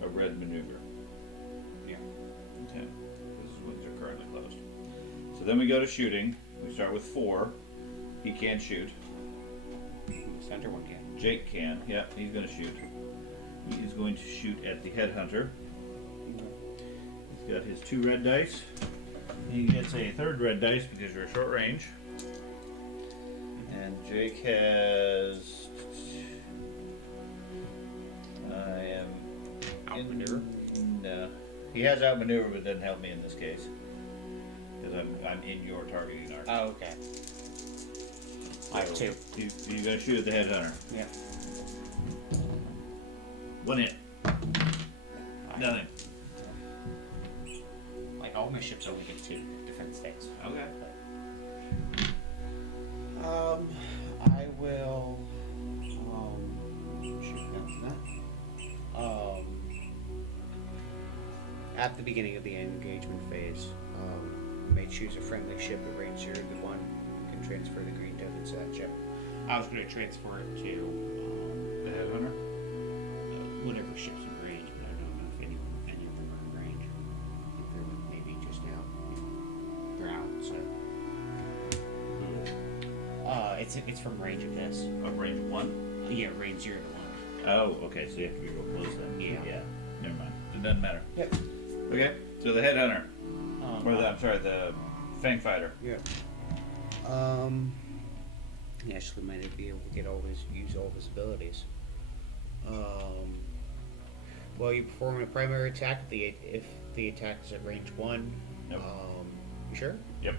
a red maneuver. Yeah. Okay, because his wings are currently closed. So then we go to shooting. We start with 4. He can't shoot. Center one can. Jake can. Yep, he's going to shoot. He is going to shoot at the headhunter. He's got his 2 red dice. He gets a 3rd red dice because you're short range. And Jake has. I am. Outmaneuver? No. He has outmaneuver, but doesn't help me in this case. Because I'm in your targeting arc. Oh, okay. I have 2. You're going to shoot at the headhunter. Yeah. 1 hit. Nothing. Like all my ships only get 2 defense dice. Okay. I will. Shoot that. At the beginning of the engagement phase, you may choose a friendly ship at range 0 to 1. You can transfer the green tokens to that ship. I was going to transfer it to The headhunter? whatever ship's in range, but I don't know if any of them are in range. I think they're maybe just out. They're out, so. It's from range of this. Of range 1? Yeah, range 0 to 1. Oh, okay, so you have to be real close then. Yeah. Never mind. It doesn't matter. Yep. Okay, so the headhunter. The fang fighter. Yeah. Ashley might be able to use all of his abilities. Well, you perform a primary attack if the attack is at range 1. Yep. You sure? Yep.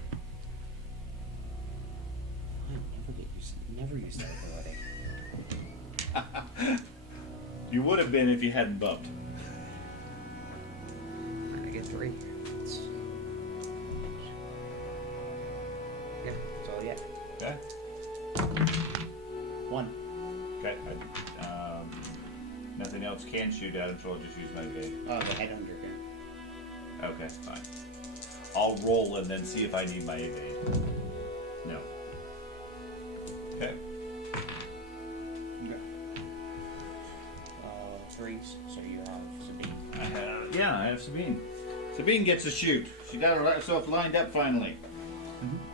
Never use that ability. You would have been if you hadn't bumped. I get 3. Yeah, that's all yet. Okay. 1. Okay. Nothing else can shoot at him, so I'll just use my evade. Oh, the headhunter again. Okay, fine. I'll roll and then see if I need my evade. No. Okay. Okay. 3s. So you have Sabine. I have Sabine. Sabine gets a shoot. She got herself lined up finally.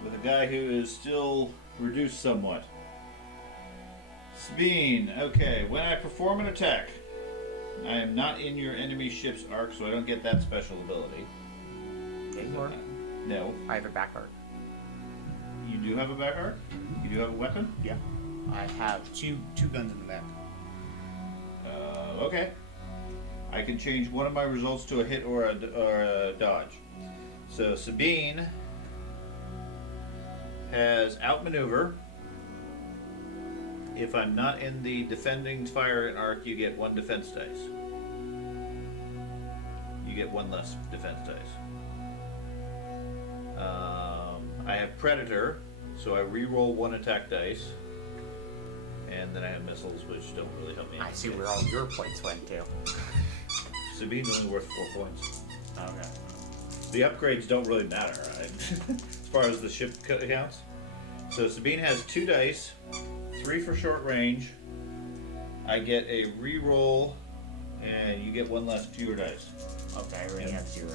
With a guy who is still reduced somewhat. Sabine, okay, when I perform an attack, I am not in your enemy ship's arc, so I don't get that special ability. Ignore. No. I have a back arc. You do have a back arc? You do have a weapon? Yeah. I have two guns in the back. Okay. I can change one of my results to a hit or a dodge. So Sabine has outmaneuver. If I'm not in the defending fire arc, you get 1 defense dice. You get 1 less defense dice. I have predator, so I re-roll 1 attack dice, and then I have missiles, which don't really help me. I see where all your points went to. Sabine's only worth 4 points. Okay. The upgrades don't really matter, right? As far as the ship counts. So Sabine has 2 dice, 3 for short range. I get a re-roll, and you get 1 less fewer dice. Okay, I already have 0.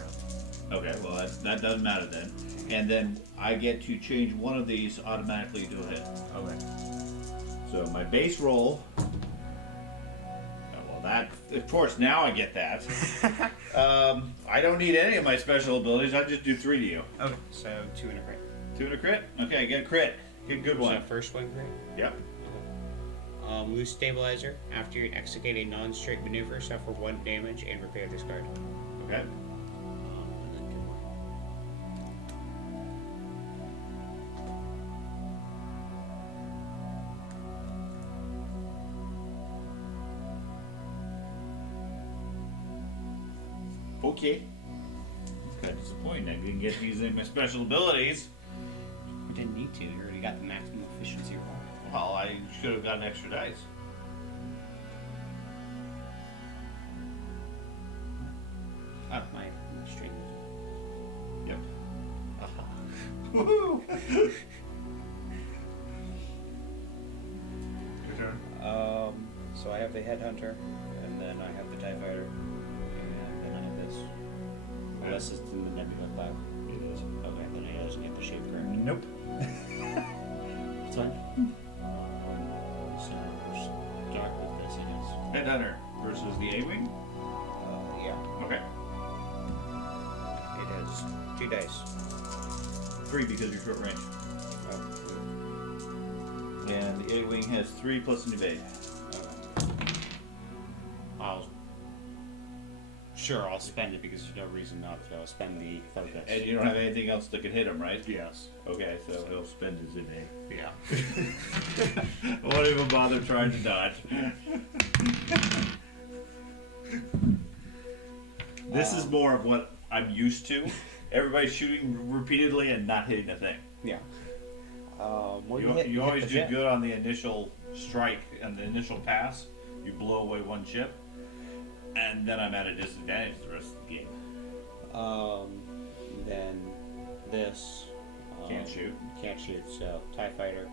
Okay, well that doesn't matter then. And then I get to change one of these automatically to a hit. Okay. So my base roll. Oh, well, that of course now I get that. I don't need any of my special abilities. I just do 3 to you. Okay. So 2 and a crit. 2 and a crit. Okay, get a crit. Get a good one. So first one crit. Yep. Lose stabilizer. After you execute a non-straight maneuver, suffer 1 damage and repair this card. Okay. And then 2 more. Okay. It's kind of disappointing. I didn't get to use any of my special abilities. We didn't need to. You already got the maximum efficiency roll. Well, I should have gotten extra dice. Oh, my string. Yep. Woohoo! Your turn. So I have the headhunter, and then I have the TIE fighter, and then I have this. Unless it's in the nebula cloud. It is. Okay, then it doesn't get the shape correct. Nope. It's fine. So we're stuck with this, I guess. Headhunter versus the A-Wing? Yeah. Okay. It has 2 dice. 3 because you're short range. Oh. And the A-Wing has 3 plus an evade. I'll spend it because there's no reason not to. I'll spend the focus. And you don't have anything else that can hit him, right? Yes. Okay, so he'll spend his evade. Yeah. I won't even bother trying to dodge. This is more of what I'm used to. Everybody shooting repeatedly and not hitting a thing. Yeah. Well, You always do good on the initial strike and the initial pass. You blow away one ship, and then I'm at a disadvantage the rest of the game. Then this. Can't shoot. Can't shoot, so TIE fighter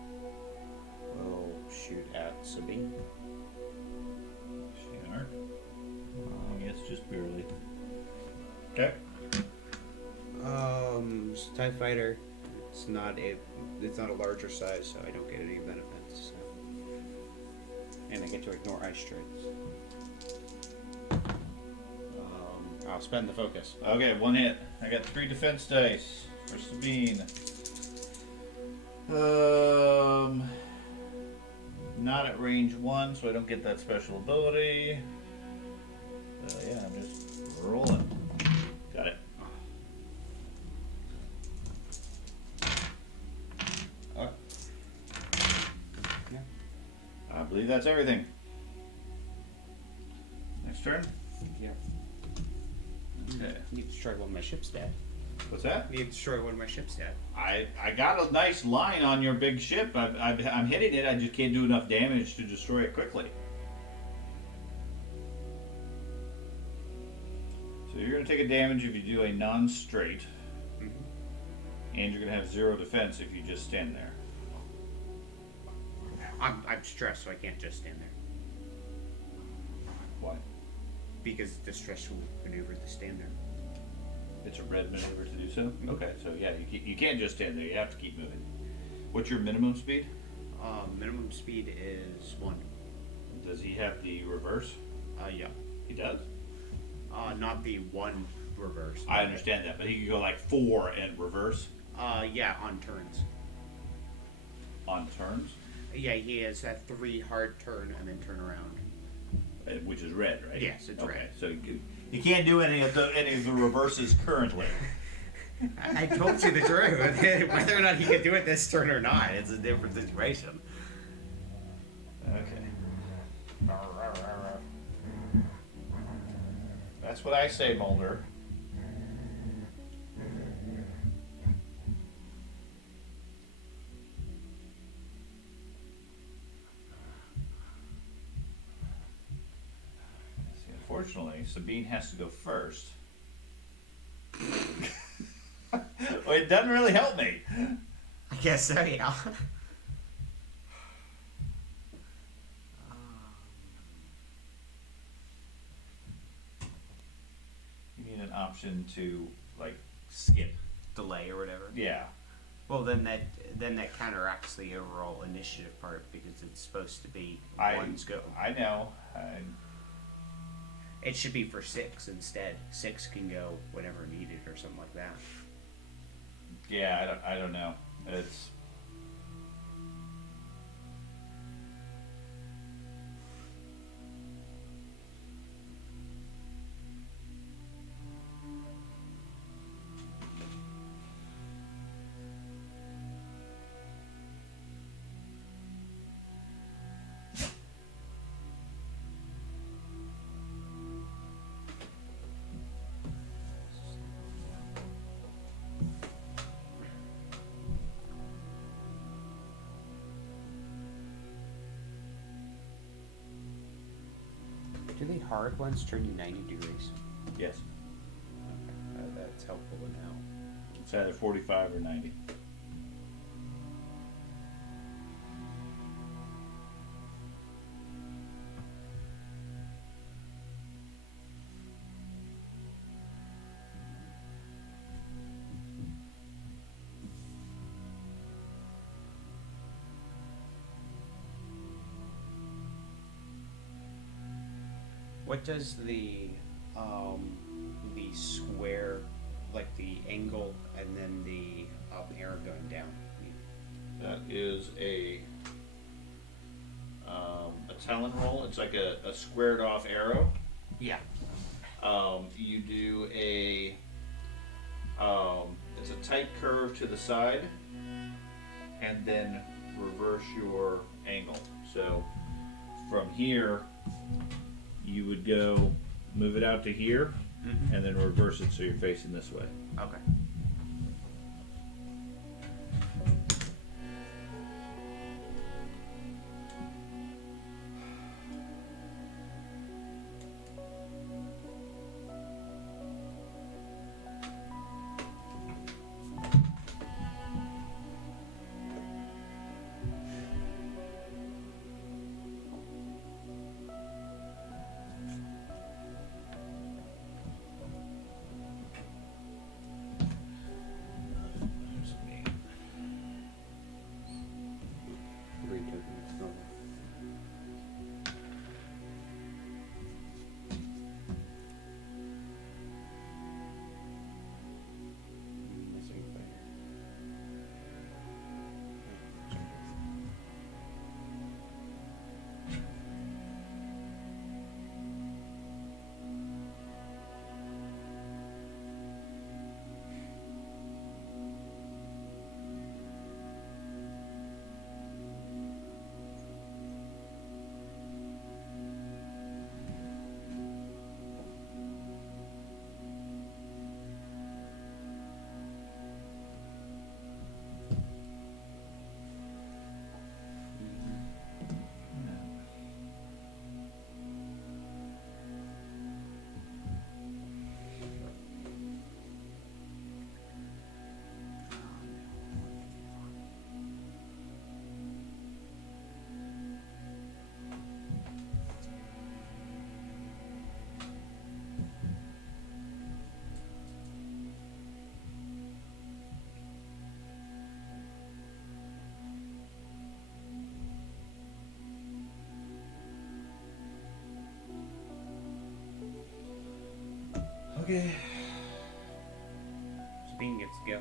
will shoot at Sabine. Sure. I guess just barely. Okay. So TIE fighter. It's not a larger size, so I don't get any benefits. So. And I get to ignore ice strikes. I'll spend the focus. Okay, 1 hit. I got 3 defense dice for Sabine. Not at range 1, so I don't get that special ability. Yeah, I'm just rolling. Got it. Oh. Yeah. I believe that's everything. Next turn. Yeah. Okay. Need to destroy one of my ships, Dad. What's that? Need to destroy one of my ships, Dad. I got a nice line on your big ship. I'm hitting it. I just can't do enough damage to destroy it quickly. So you're going to take a damage if you do a non-straight. Mm-hmm. And you're going to have 0 defense if you just stand there. I'm stressed, so I can't just stand there. Why? Because the stressful maneuver to stand there. It's a red maneuver to do so? Okay, so yeah, you can't just stand there. You have to keep moving. What's your minimum speed? Minimum speed is 1. Does he have the reverse? Yeah. He does. Not the 1 reverse. I understand that, but he could go like 4 and reverse Yeah, on turns. on turns, Yeah, he has that 3 hard turn and then turn around. which is red, right? Yes, it's okay, red. so you can't do any of the reverses currently. I told you the truth. Whether or not he could do it this turn or not, it's a different situation. Okay. That's what I say, Mulder. See, unfortunately, Sabine has to go first. Well, it doesn't really help me. I guess so, yeah. You need an option to, like, skip. Delay or whatever. Yeah. Well, then that counteracts the overall initiative part because it's supposed to be one's go. I know. It should be for 6 instead. 6 can go whenever needed or something like that. Yeah, I don't know. It's Do the hard ones turn you 90 degrees? Yes. Okay. That's helpful to know. It's either 45 or 90. What does the square, like the angle, and then the arrow going down mean? That is a talon roll. It's like a squared off arrow. Yeah. You do it's a tight curve to the side, and then reverse your angle. So from here, you would go move it out to here, and then reverse it so you're facing this way. Okay. Green tokens. Okay. Missing fire. Okay. Sabine gets to go.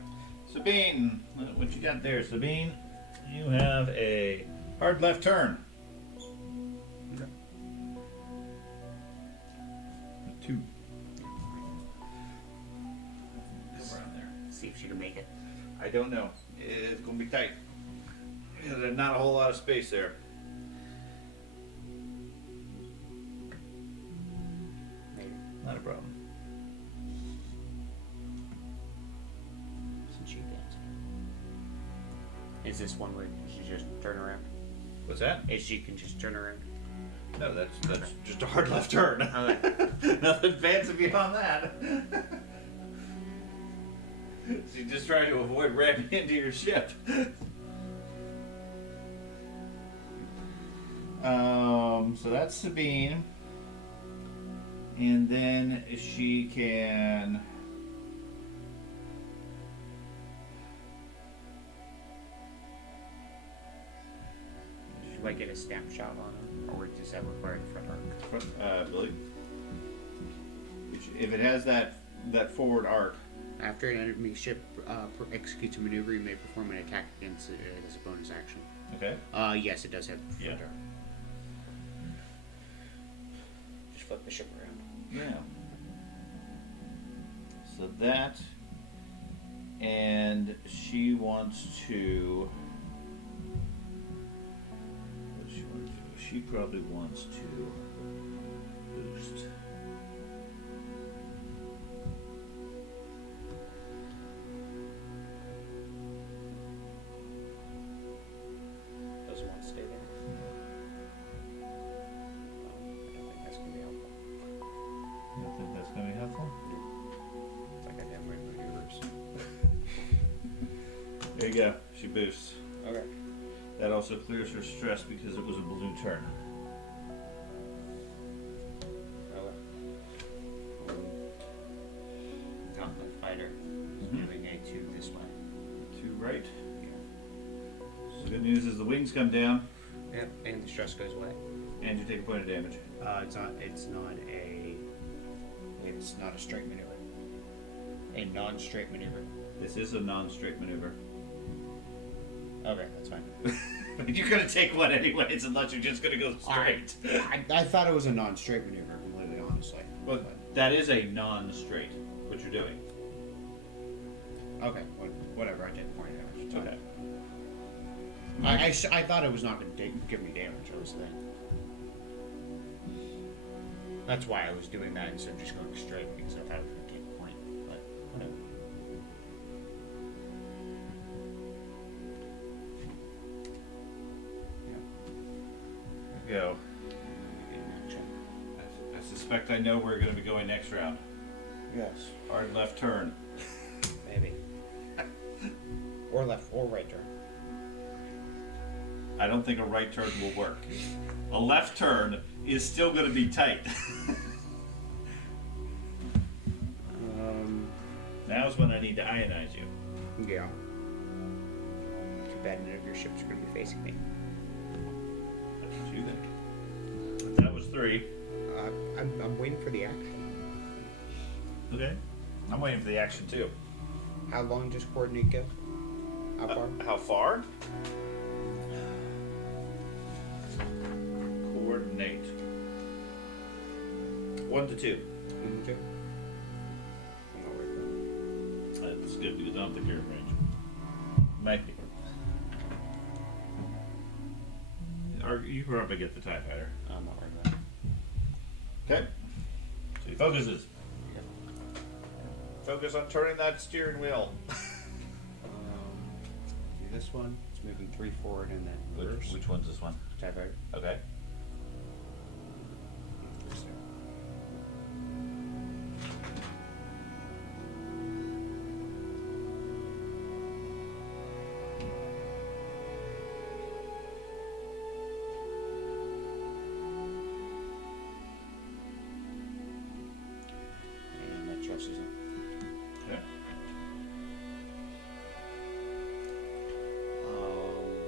Sabine, what you got there, Sabine? You have a hard left turn. Okay. A 2. Around there. See if she can make it. I don't know. It's going to be tight. Yeah, there's not a whole lot of space there. Maybe. Not a problem. Since she gets. Is this one where she just turn around? What's that? Is she can just turn around? No, that's just a hard left turn. Okay. Nothing fancy beyond that. She's just trying to avoid ramming into your ship. So that's Sabine. And then she can... Should I get a snapshot on her? Or does that require the front arc? Billy? If it has that forward arc, After an enemy ship executes a maneuver, you may perform an attack against it as a bonus action. okay? Yes, it does have the front Yeah. arc. Just flip the ship around. Yeah. So that, and she wants to. What does she want to do? She probably wants to boost. Doesn't want to stay there. I don't think that's gonna be helpful. you go. She boosts. Okay. That also clears her stress because it was a blue turn. Gauntlet fighter is Mhm. moving A2 this way. 2 right. So the good news is the wings come down, Yep, and the stress goes away. and you take a point of damage. It's not. It's not a straight maneuver. A non-straight maneuver. This is a non-straight maneuver. Okay, that's fine. But you're gonna take one anyways, unless you're just gonna go straight. I thought it was a non-straight maneuver, completely honestly. But that is a non-straight. What you're doing. Okay, whatever. I take point of damage. It's fine. Okay. I thought it was not going to give me damage. I was saying. That's why I was doing that instead of just going straight, because I thought it was going to take a point. But whatever. Go. I suspect I know where we're gonna be going next round. Yes. Hard left turn. Maybe. Or left or right turn. I don't think a right turn will work. A left turn is still gonna be tight. Now's when I need to ionize you. Yeah. Too bad none of your ships are going to be facing me. That's what you think. That was 3. I'm waiting for the action. Okay. I'm waiting for the action too. How long does coordinate go? How far? How far? Coordinate. 1 to 2. 1 to 2. I'm not worried about it. That's good because I don't think you're in range. Might be. Or you can probably get the TIE fighter. I'm not worried about it. Okay. So he focuses. Yep. Focus on turning that steering wheel. Do this one. It's moving 3 forward and then reverse. Which one's this one? TIE fighter. Okay. And that trusses him. Okay.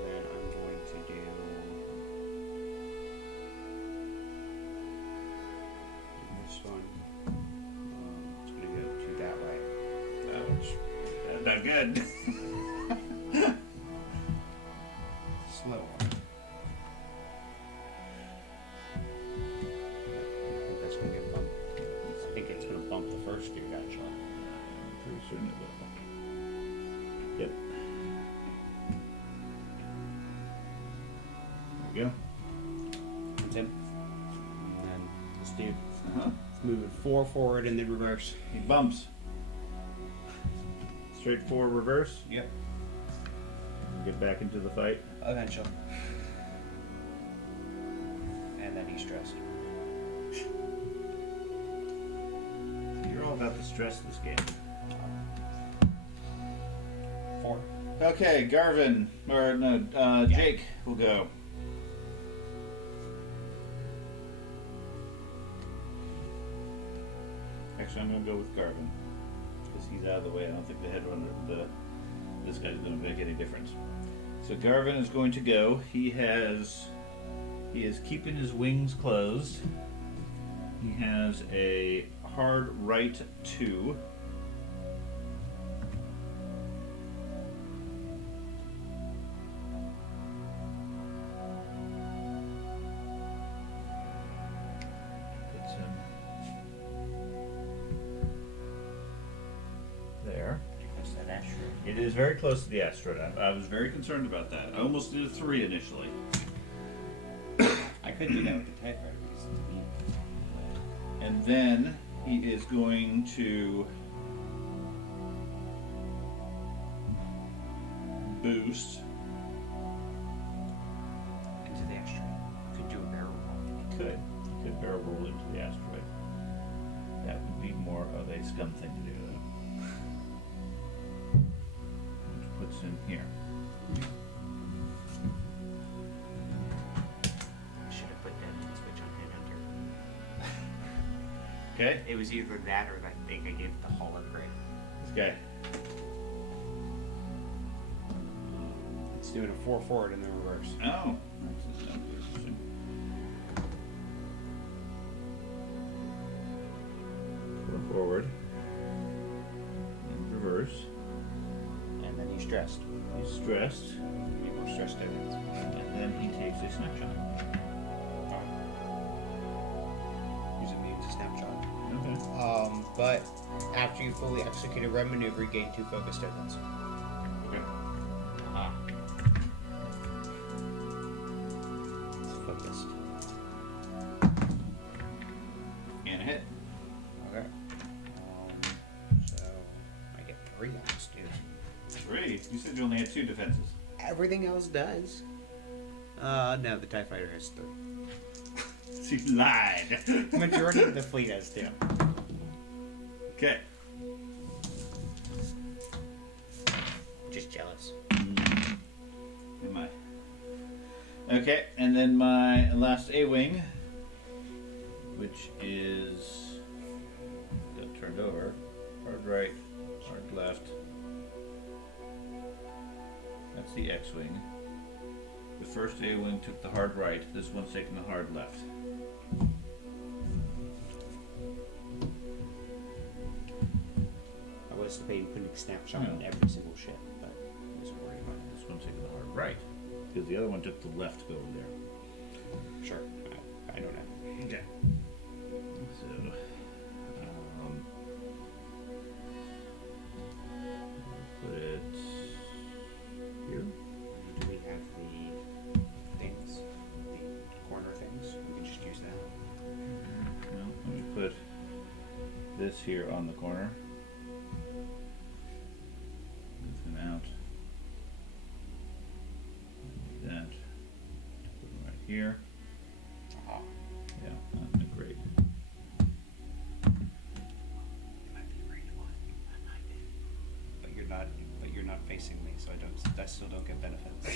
Then I'm going to do this one. It's going to go to that way. Ouch. That's not good. Slow one. I think that's going to get bumped. I think it's going to bump the first dude, actually. I'm pretty certain it will. Yep. There we go. That's him. And then this dude. Uh-huh. It's moving 4 forward and then reverse. He bumps. Straight forward reverse. Yep. Get back into the fight. Eventually. And then he's stressed. You're all about the stress this game. 4. Okay, Garvin, or no, Jake will go. Actually, I'm going to go with Garvin because he's out of the way. I don't think the headrunner, this guy's going to make any difference. So Garvin is going to go. He is keeping his wings closed. He has a hard right 2. Puts him there. What's that asteroid? It is very close to the asteroid. I was very concerned about that. I almost did a 3 initially. I could do that with the TIE fighter because it's immune. And then he is going to boost. Into the asteroid. Could do a barrel roll. He could barrel roll into the asteroid. That would be more of a Scum thing to do, though. Which puts It's in here. Should have put that switch on hit enter. Okay. It was either that or I think I gave it the hull upgrade. This guy. It's doing a 4 forward in the reverse. Oh. That's interesting. Four forward. In reverse. And then he's stressed. He's stressed. Need more stress tokens. And then he takes a snapshot. Use it means a snapshot. Okay. But after you fully execute a run maneuver, you gain 2 focus tokens. Okay. It's focused. And a hit. Okay. So I get 3 on this dude. 3. You said you only had 2 defenses. Everything else does. No, the TIE Fighter has 3. She lied. Majority of the fleet has 2. Okay. Just jealous. Am I? Okay, and then my last A-wing, which is got turned over. Hard right, hard left. That's the X-wing. The first A-wing took the hard right. This one's taking the hard left. I was debating putting a snapshot on every single ship, but I wasn't worried about it. This one's taking the hard right because the other one took the left to go over there. Sure. I don't know. Okay. So, put it here. Do we have the things? The corner things? We can just use that. No, let me put this here on the corner. Move him out. Like that. Put him right here. Ah. Yeah, that's great. Might be grade 1. That might be. But you're not facing me, so I still don't get benefits.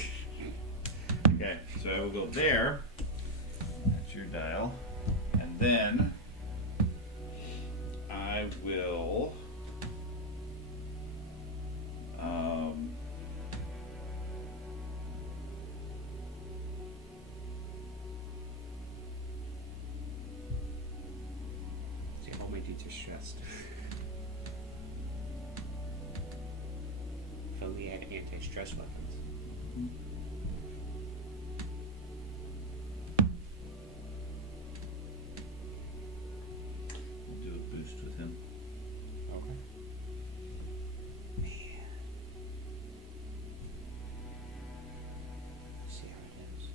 Okay, so I will go there. That's your dial. And then I will See, all my dudes are stressed. If only had anti-stress weapons. do a boost with him. Okay. Man. See how it is.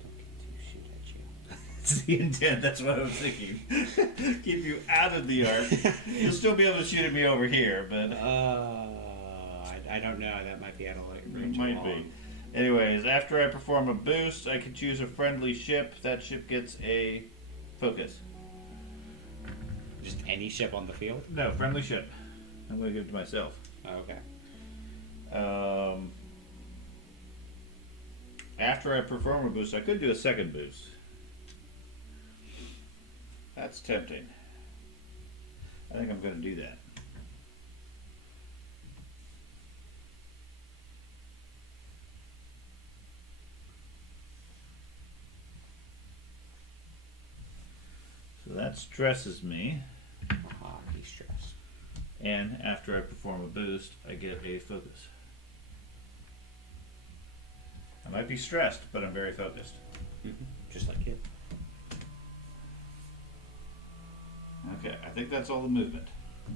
Don't get to shoot at you. That's the intent, that's what I was thinking. Keep you out of the arc. You'll still be able to shoot at me over here, but I don't know. That might be out of range. it might be. Anyways, after I perform a boost, I can choose a friendly ship. That ship gets a focus. Just any ship on the field? No, friendly ship. I'm going to give it to myself. Oh, okay. After I perform a boost, I could do a second boost. That's tempting. I think I'm going to do that. So that stresses me. Aha, he's stressed. And after I perform a boost, I get a focus. I might be stressed, but I'm very focused. Just like you. Okay, I think that's all the movement.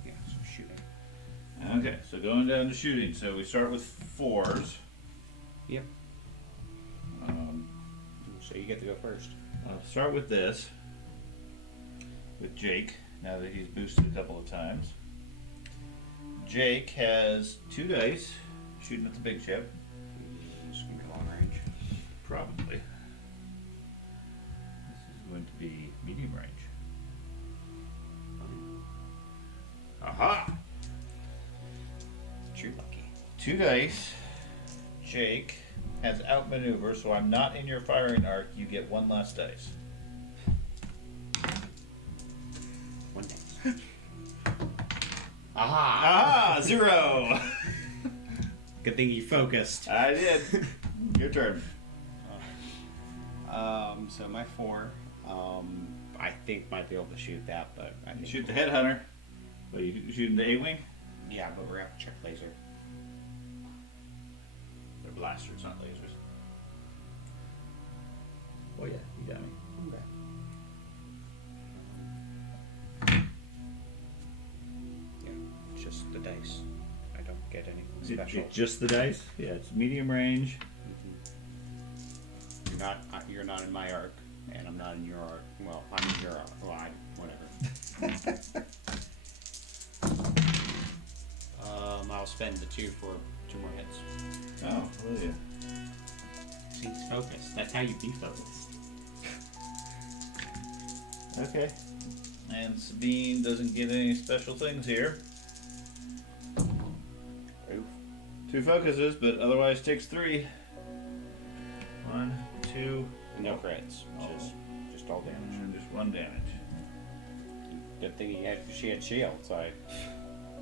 Yeah, so shooting. Okay, so going down to shooting. So we start with 4s. Yep. Um, So you get to go first. I'll start with this. With Jake, now that he's boosted a couple of times. Jake has 2 dice, shooting at the big ship. It's gonna be long range. Probably. This is going to be medium range. Fine. Aha! True lucky. 2 dice, Jake has outmaneuver, so I'm not in your firing arc. You get one last dice. One day. Aha! Ah, 0. Good thing you focused. I did. Your turn. So my 4, I think might be able to shoot that, but I think Shoot the headhunter. Are you shooting the A-wing? Yeah, but we're gonna have to check laser. They're blasters, not lasers. Oh yeah, you got me. Okay. Yeah, just the dice. I don't get anything special. Just the dice? Yeah, it's medium range. You're not in my arc, and I'm not in your arc. Well, I'm in your arc. Well, whatever. I'll spend the 2 for 2 more hits. Oh, will you? See, it's focused. That's how you be focused. Okay. And Sabine doesn't get any special things here. Oof. 2 focuses, but otherwise takes 3. 1, 2. No crits. Just all damage. And just 1 damage. Good thing she had shield, so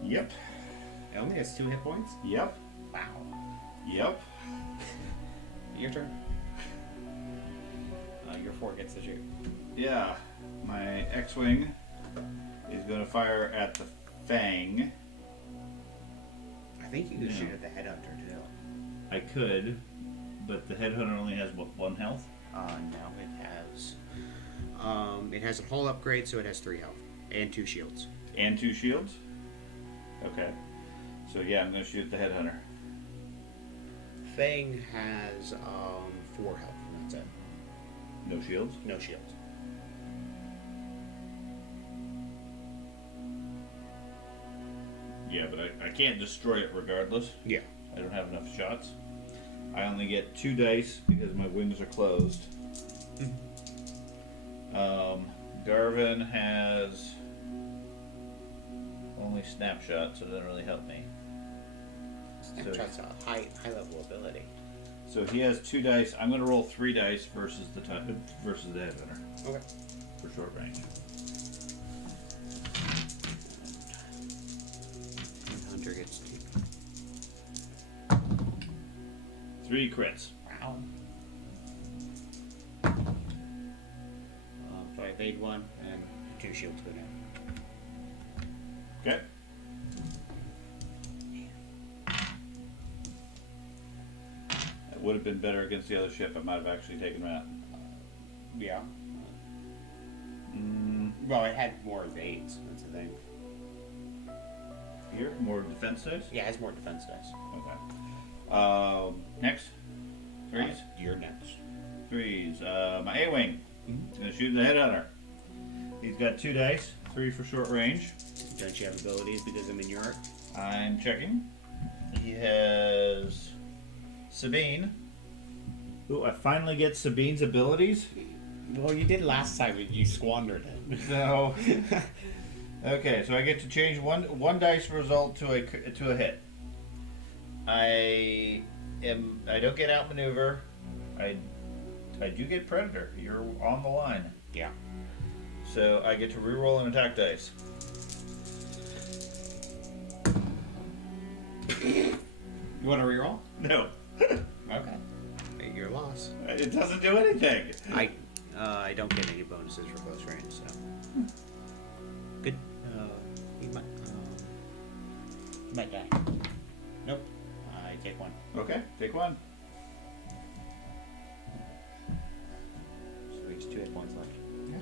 Yep. it only has 2 hit points? Yep. Wow. Yep. Your turn. Your 4 gets the shoot. Yeah. My X-Wing is going to fire at the Fang. I think you could Yeah. shoot at the headhunter too. I could, but the Headhunter only has, what, 1 health? No, It has a hull upgrade, so it has 3 health and 2 shields. And 2 shields? Okay. So yeah, I'm going to shoot the Headhunter. Fang has 4 health, and that's it. No shields? No shields. Yeah, but I can't destroy it regardless. Yeah. I don't have enough shots. I only get 2 dice because my wings are closed. Garvin has only snapshot, so it doesn't really help me. Snapshot's a high level ability. So he has 2 dice. I'm going to roll 3 dice versus the Headhunter Okay. for short range. 100 gets 3 crits. Wow. So I evade 1 and 2 shields go down. Okay. That would have been better against the other ship. I might have actually taken that. Yeah. Well, it had more evades. That's the thing. Here, more defense dice. Yeah, it has more defense dice. Okay. Next. 3s. You're next. 3s. My A-Wing. He's gonna shoot the Headhunter. He's got 2 dice. 3 for short range. Don't you have abilities because I'm in your arc? I'm checking. He has Sabine. Ooh, I finally get Sabine's abilities. Well, you did last time, but you squandered it. So, okay, so I get to change one dice result to a hit. I don't get outmaneuver. I do get predator. You're on the line. Yeah. So I get to reroll an attack dice. You want to reroll? No, Okay. Your loss. it doesn't do anything. I don't get any bonuses for close range, so good. He might die. Nope. I take 1. Okay, take 1. So he has 2 hit points left. Yeah.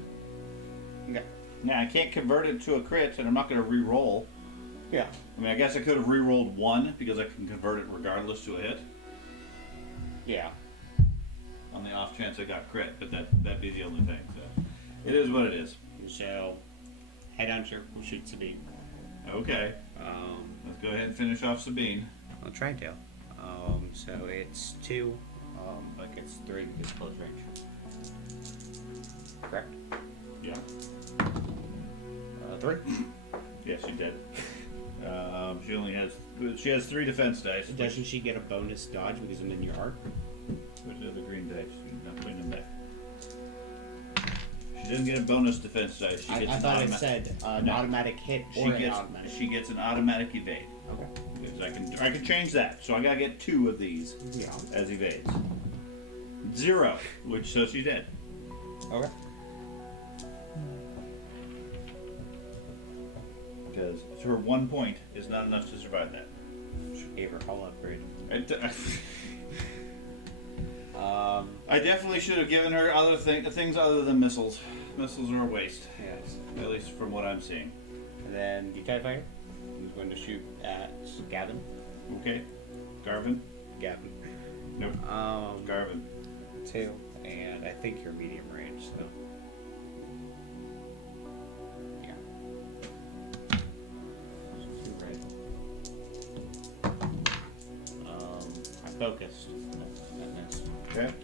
Okay. Now I can't convert it to a crit, and I'm not going to re-roll. Yeah. I mean, I guess I could have re-rolled 1 because I can convert it regardless to a hit. Yeah. On the off chance I got crit, but that'd be the only thing. So it is what it is. So, headhunter will shoot Sabine. Okay, let's go ahead and finish off Sabine. I'll try to. So it's 2. Like it's 3 because close range. Correct? Yeah. 3. Yes, you did. She has 3 defense dice. Doesn't she get a bonus dodge because I'm in your arc? Which are the green dice? You're not putting them back. She doesn't get a bonus defense dice. She I gets thought it said an No. automatic hit or an automatic. She gets an automatic evade. Okay. Because I can change that. So I gotta get 2 of these Yeah. as evades. 0, so she's dead. Okay. Because her 1 point is not enough to survive that. She gave her hull upgrade. I definitely should have given her other things other than missiles. Missiles are a waste, Yes. at least from what I'm seeing. And then the TIE fighter is going to shoot at Gavin. Okay, Garvin? Gavin. Nope. Garvin. 2. And I think you're medium range, so. Yeah. So 2 red. I focused. That missed. Okay. And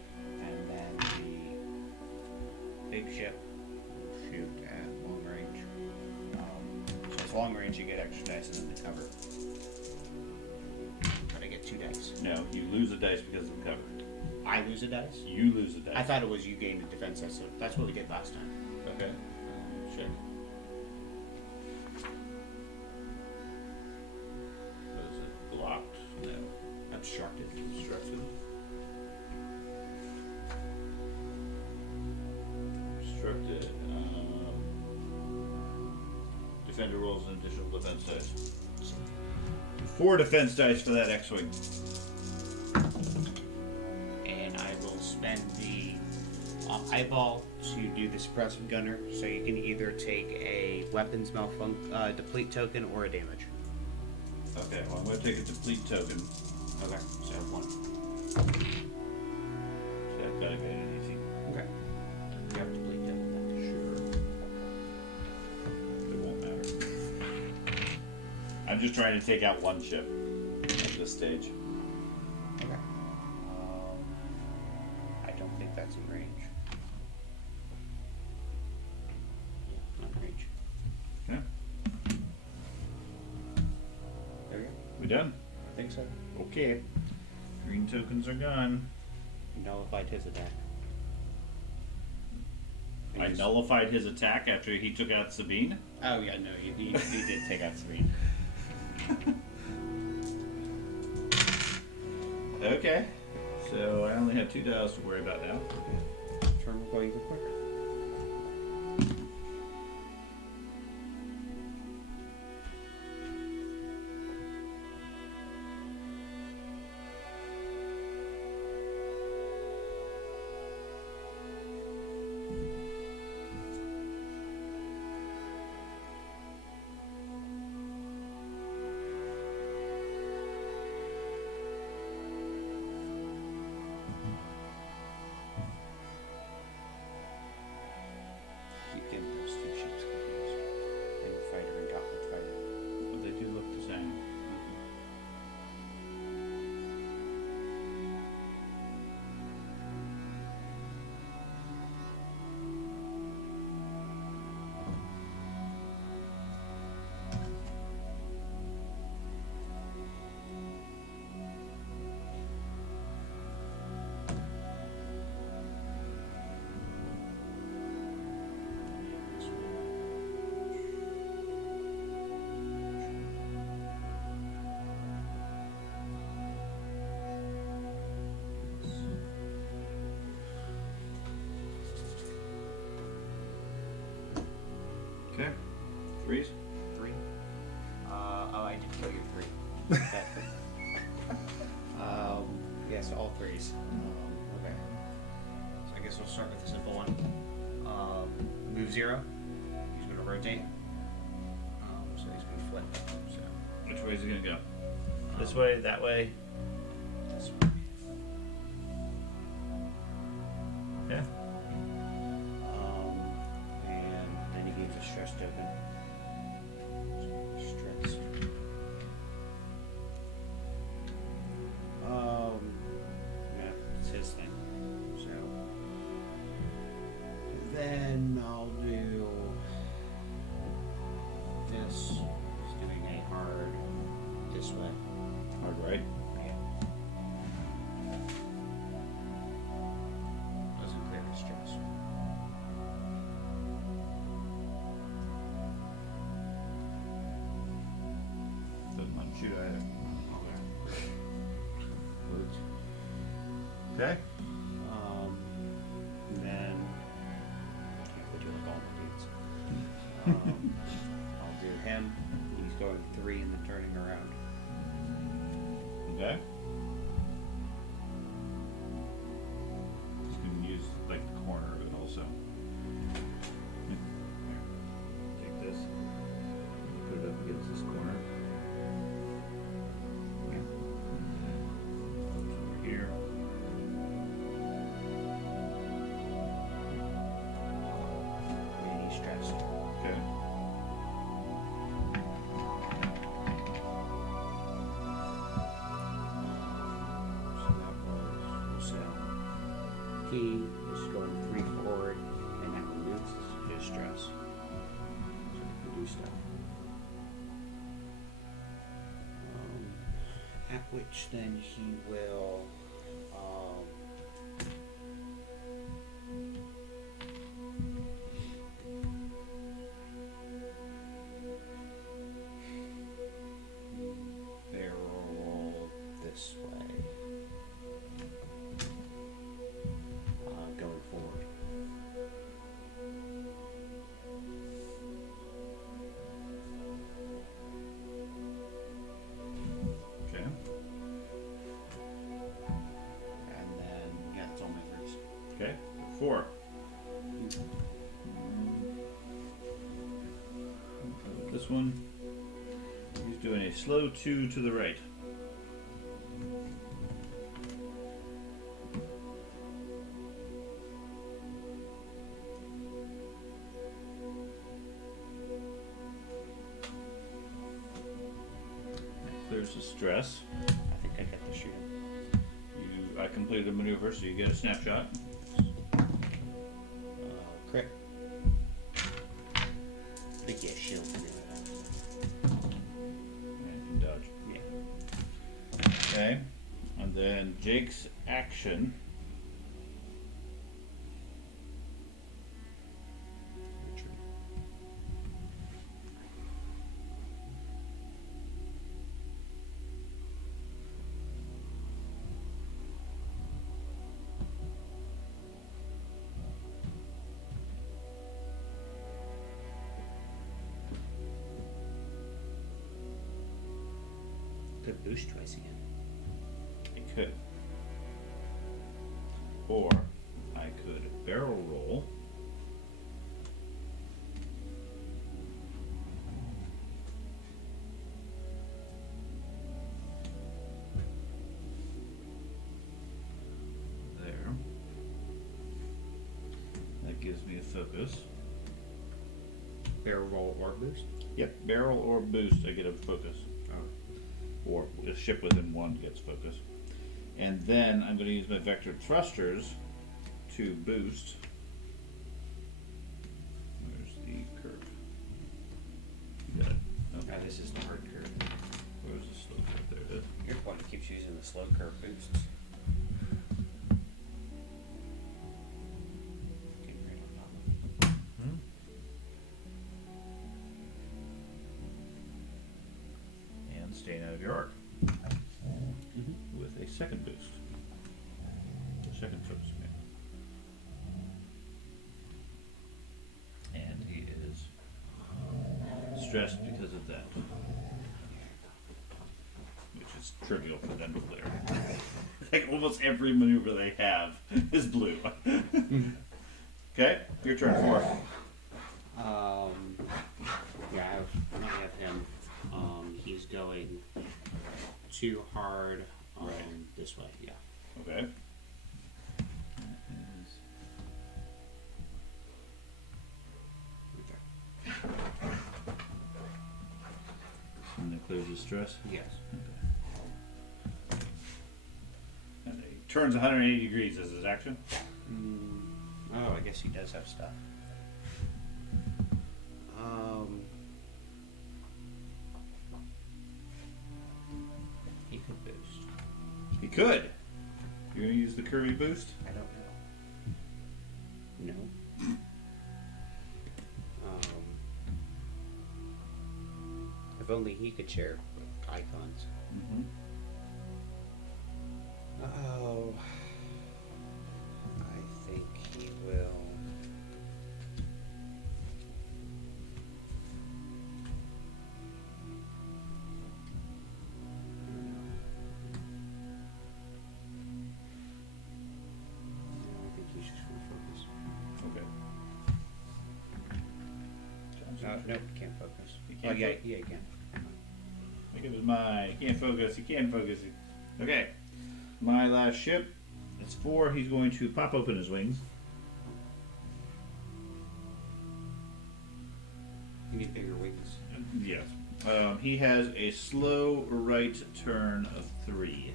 then the big ship will shoot at long range. So it's long range, you get extra dice and then the cover. But I get 2 dice. No, you lose a dice because of the cover. I lose a dice? You lose a dice. I thought it was you gained a defense dice, so that's what we did last time. Okay. Check. Was it blocked? No. Obstructed. Obstructed. Obstructed. Defender rolls an additional defense dice. 4 defense dice for that X-Wing. And I will spend the eyeball to do the suppressive gunner, so you can either take a weapons deplete token or a damage. Okay, well I'm going to take a deplete token. Okay, so 1. So I've got to get it easy. Okay. You have deplete token. Sure. It won't matter. I'm just trying to take out 1 ship at this stage. Okay. I don't think that's in range. Yeah, not in range. Yeah. There we go. We done? I think so. Okay. Green tokens are gone. Nullified his attack. I nullified his attack after he took out Sabine. Oh yeah, no, he did take out Sabine. Okay. So I only have 2 dials to worry about now. Turn will go even quicker. Keep getting those 2 ships confused. And fighter and gauntlet fighter. But they do look the same. Okay. 3s. 3. Oh, I did kill your 3. Yes, all 3s. Okay. So I guess we'll start with the simple one. Move 0. He's going to rotate. So he's going to flip. So Which way is he gonna go? This Um, way, that way? this way. Yeah. And then he gains a stress token. Stress. Yeah, it's his thing. So. And then I'll do this. He's doing a hard Okay. And then can't we do like all my beats? I'll do him. He's going 3 and then turning around. Okay. Just gonna use like the corner of it also. Here. Take this. Put it up against this corner. Over here. And he's stressed. Okay. So he is going 3 forward, and that removes his stress. So he can do stuff. At which then he will. Barrel this way. Going forward. Okay. And then, yeah, that's all my threes. Okay. 4. This one, he's doing a slow 2 to the right. Clears the stress. I think I get to shoot him. I completed a maneuver, so you get a snapshot. Crit. I think he has shield to do that. And dodge. Yeah. Okay. And then Jake's action. Retreat. Could boost twice again. I could. Or I could barrel roll. There. That gives me a focus. Barrel roll or boost? Yep, barrel or boost, I get a focus. Oh. Or a ship within 1 gets focus. And then I'm going to use my vector thrusters to boost. Where's the curve? You got it. Okay. Now this is the hard curve. Where's the slope? Right there it is. Your point keeps using the slow curve boosts. Came right on top of it. And staying out of your arc. With a second boost. A second focus command. And he is stressed because of that. Which is trivial for them to clear. Like almost every maneuver they have is blue. Okay, your turn 4. Yeah, I have him. He's going too hard Right. this way, yeah. Okay. And that clears the stress. Yes. And he turns 180 degrees as his action. Oh, I guess he does have stuff. He could boost. He could. You're gonna use the curvy boost? I don't know. No. If only he could share icons. Mm-hmm. Oh. Nope, can't focus. You can't yeah, fo- yeah, you can. Think it was my. You can't focus. You can't focus. Okay. My last ship. It's 4. He's going to pop open his wings. You need bigger wings. Yes. He has a slow right turn of 3.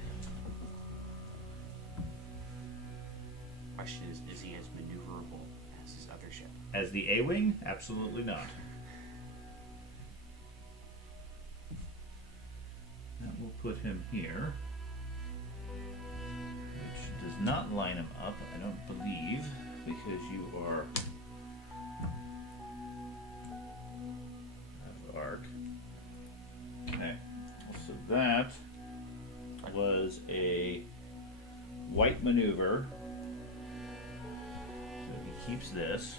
Question is he as maneuverable as his other ship? As the A-wing, absolutely not. That will put him here, which does not line him up, I don't believe, because you are out of arc. Okay, so that was a white maneuver. So he keeps this,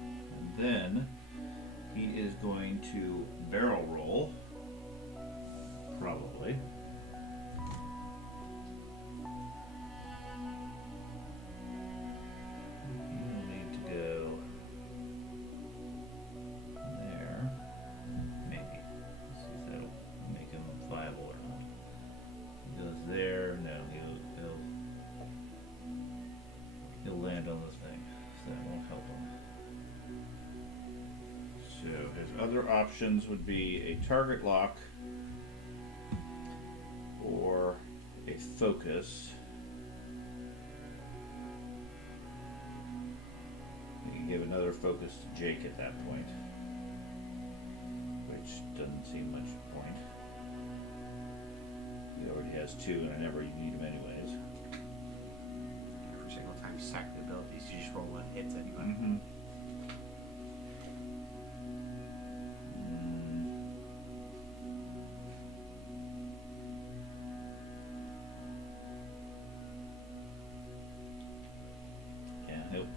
and then he is going to barrel roll, probably. He'll need to go there, maybe. Let's see if that'll make him viable or not. He goes there, no, he'll land on this thing, so that won't help him. So his other options would be a target lock or a focus. You can give another focus to Jake at that point, which doesn't seem much point. He already has 2 and I never need him anyways. Every single time you sack the abilities, you just roll 1 hits anyway. Mm-hmm.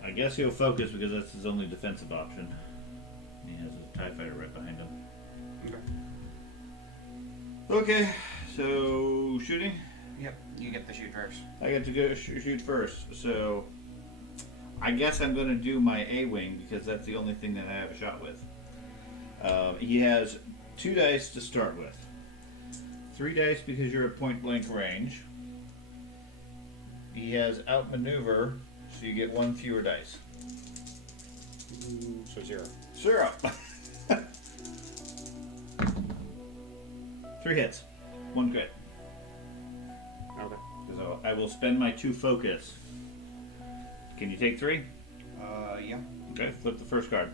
I guess he'll focus because that's his only defensive option. He has a TIE fighter right behind him. Okay, so shooting? Yep, you get the shoot first. I get to go shoot first, so I guess I'm going to do my A-wing because that's the only thing that I have a shot with. He has 2 dice to start with. 3 dice because you're at point blank range. He has outmaneuver, so you get 1 fewer dice. So 0. 0. 3 hits, 1 crit. Okay. So I will spend my 2 focus. Can you take 3? Yeah. Okay, flip the first card.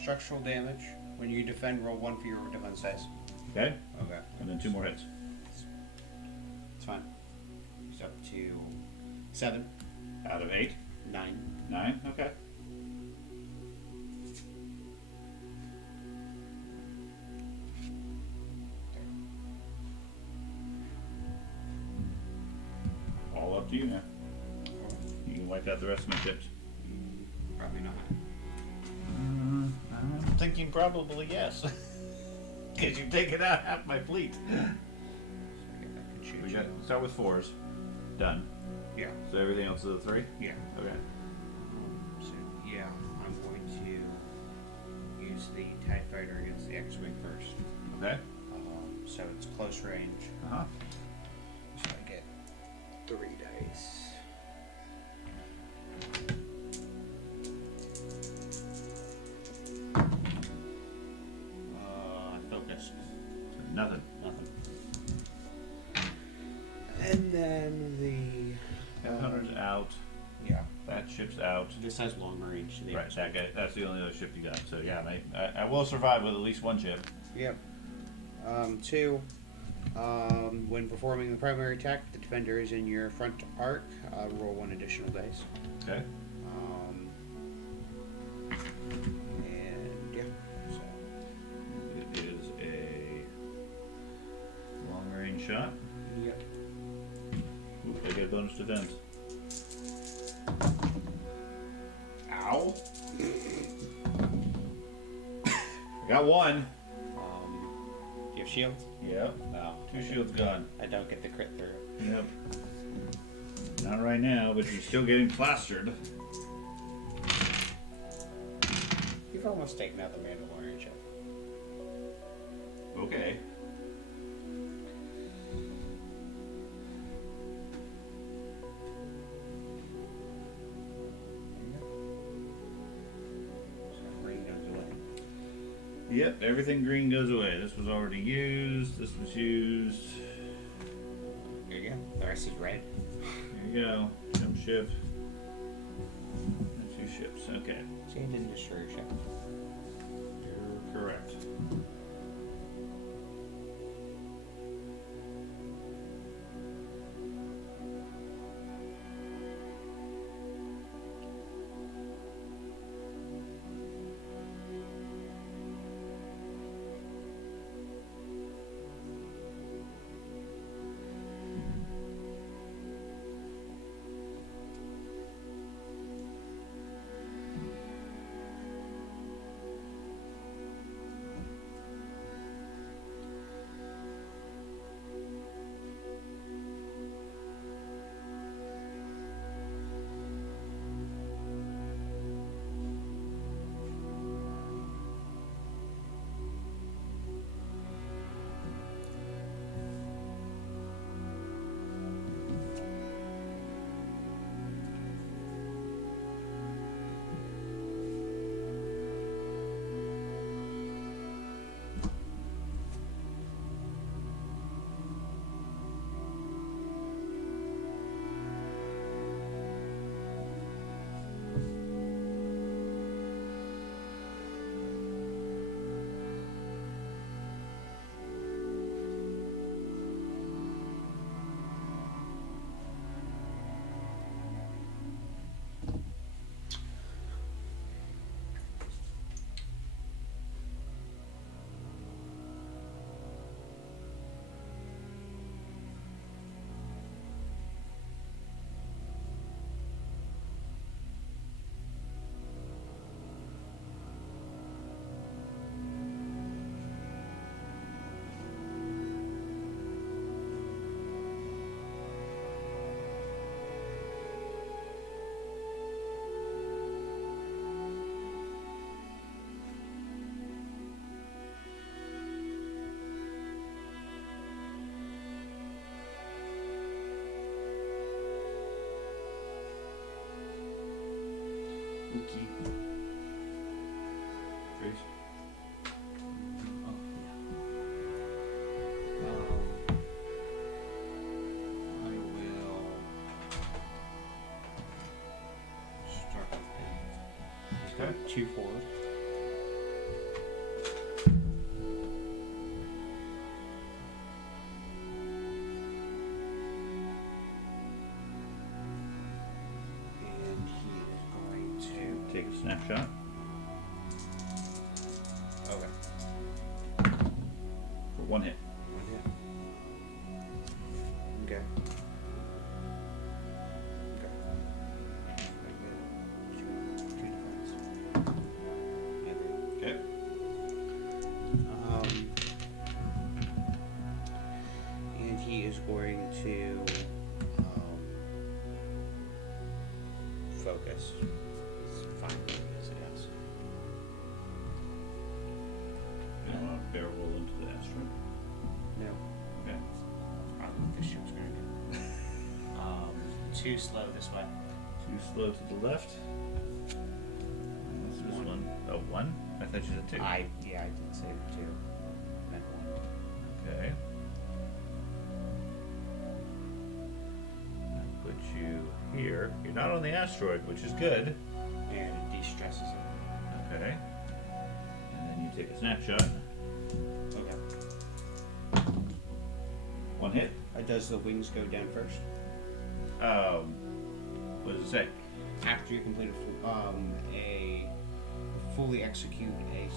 Structural damage. When you defend, roll 1 for your defense dice. Okay, Okay. and then 2 more hits. It's fine. He's up to 7, Out of 8. 9. 9, okay. All up to you now. You can wipe out the rest of my chips. Probably not. I'm thinking probably yes. Because you've taken out half my fleet. So we get back and shoot We you. got start with 4s. Done. Yeah. So everything else is a 3? Yeah. Okay. So yeah, I'm going to use the TIE fighter against the X-wing first. Okay. So it's close range. Uh-huh. So I get 3 dice. Focus. Nothing. Nothing. And then the Hunter's out. yeah. That ship's out. This has long range. To the Right, X-wing. that guy, that's the only other ship you got. So yeah, mate, I will survive with at least 1 ship. Yep. 2. When performing the primary attack, the defender is in your front arc. Roll 1 additional dice. Okay. And yeah. So It is a long range shot. yep. Ooh, I get bonus defense. Ow. I got 1. Do you have shields? Yep. No. 2 shields gone. I don't get the crit through. Yep. Not right now, but you're still getting plastered. You've almost taken out the Mandalorian ship. Okay. Green goes away. Yep, everything green goes away. This was already used. This was used. There you go. The rest is red. There you go. Jump ship. Two ships. Okay. See, it didn't destroy your ship. You're correct. Trace. I will start with pin. Okay. 2 forward. And he is going to Take a snapshot. okay. For one hit. Okay. Okay. And he is going to focus. It's fine as it is. You don't want to barrel roll into the asteroid. No. Okay. Probably what this ship's gonna do. Too slow this way. Too slow to the left. This is one. Oh, one? I thought you said two. I did say 2. Meant 1. Okay. I'll put you here. You're not on the asteroid, which is good. And it de-stresses it. Okay. And then you take a snapshot. Okay. One hit. Does the wings go down first? What does it say? After you complete a fully execute a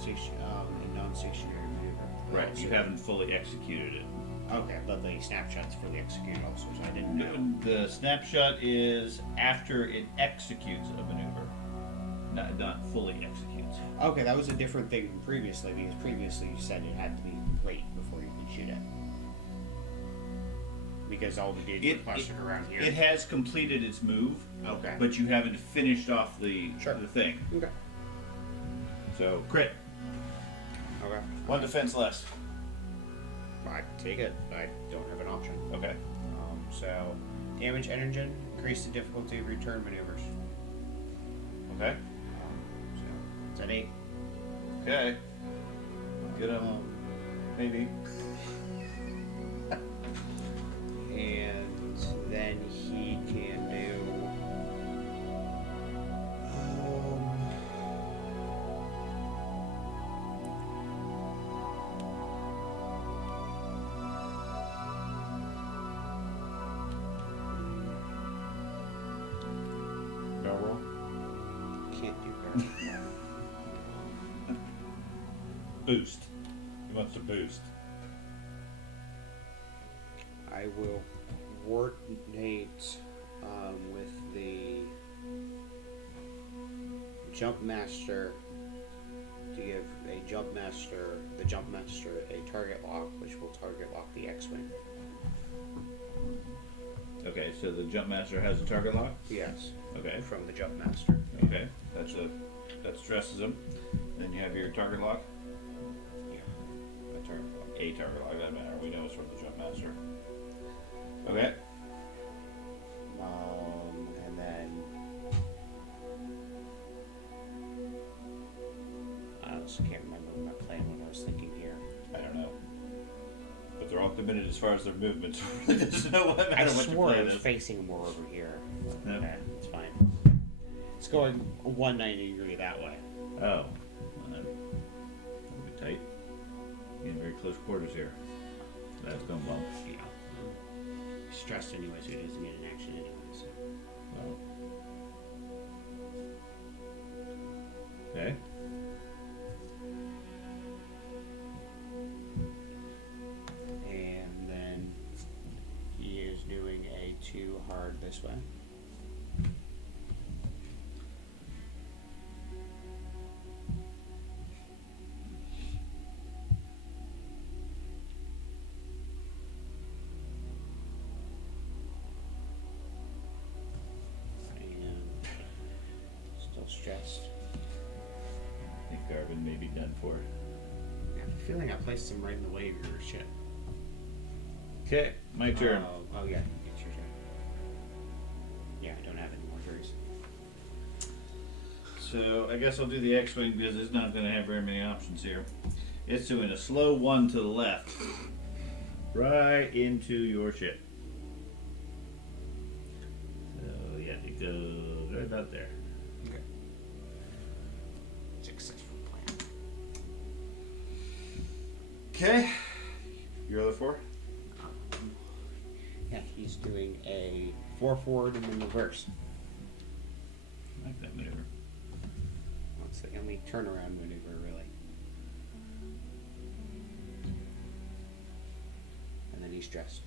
non-stationary maneuver. Right. So- You haven't fully executed it. Okay, but the snapshot's fully executed also, so I didn't know. The snapshot is after it executes a maneuver, not fully executes. Okay, that was a different thing from previously, because previously you said it had to be complete before you could shoot it. Because all we did was clustered around here. It has completed its move, Okay. but you haven't finished off the Sure. the thing. Okay. So crit. Okay. 1 defense less. I take it. I don't have an option. Okay. So, damage engine, increase the difficulty of return maneuvers. Okay. So, it's an 8. Okay. Get him. Maybe. And then he can do. Barrel roll. Can't do barrel. Boost. He wants to boost. I will coordinate with the jump master to give the jump master a target lock, which will target lock the X-wing. Okay, so the jump master has a target lock. Yes, Okay. from the jump master. Okay. That stresses him. Then you have your target lock. Yeah, a target lock. A target lock. Doesn't matter. We know it's from the jump master. Okay. And then I also can't remember my plan. What I was thinking here. I don't know. But they're all committed as far as their movement. So it really doesn't know what I matter what your swore I plan was is. facing more over here. Yep. Okay, it's fine. It's going 190 degree that way. Oh. Well, that'll be tight. Getting very close quarters here. That's going well. You know, he's stressed anyway, so he doesn't get an action anyway. So. Well. Okay. And then he is doing a 2 hard this way. And still stressed. I think Garvin may be done for. I have a feeling I placed him right in the way of your ship. Okay, my turn. Oh yeah, it's your turn. Yeah, I don't have any more turns. So I guess I'll do the X-wing because it's not going to have very many options here. It's doing a slow 1 to the left, right into your ship. So yeah, it goes right about there. Okay. Successful plan. Okay, your other 4. Yeah, he's doing a 4 forward and then reverse. I like that maneuver. That's the only turnaround maneuver, really. And then he's dressed.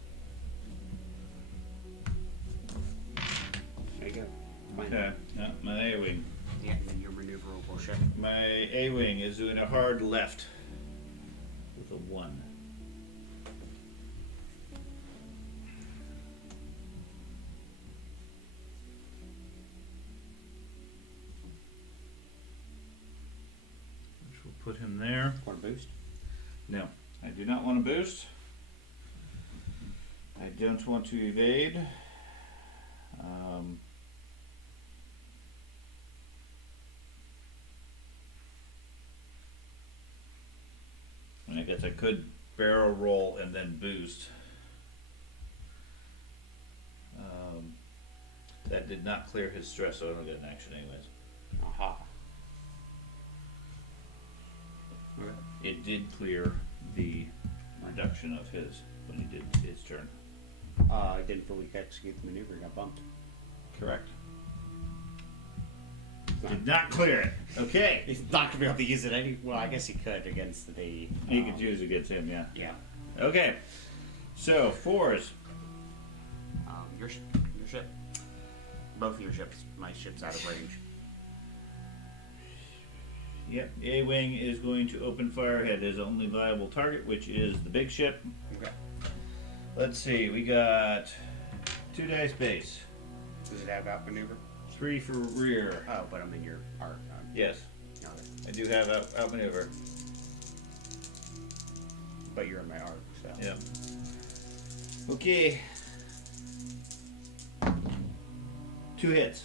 There you go. Fine. Okay, my A-wing. Yeah, and then your maneuverable ship. My A-wing is doing a hard left with a 1. Which will put him there. Want to boost? No, I do not want to boost. I don't want to evade. I guess I could barrel roll and then boost. That did not clear his stress, so I don't get an action anyways. Aha. Okay. It did clear the reduction of his when he did his turn. I didn't fully execute the maneuver, got bumped. Correct. Not- Did not clear it. Okay. He's not gonna be able to use it any. Well, I guess he could against the. He could use against him, yeah. Yeah. Okay. So 4s. Your ship. Both of your ships. My ship's out of range. Yep. A-wing is going to open fire at his only viable target, which is the big ship. Okay. Let's see. We got 2 dice base, Does it have outmaneuver? 3 for rear. Oh, but I'm in your art. Yes. Okay. I do have outmaneuver. But you're in my arc, so. Yeah. Okay. 2 hits.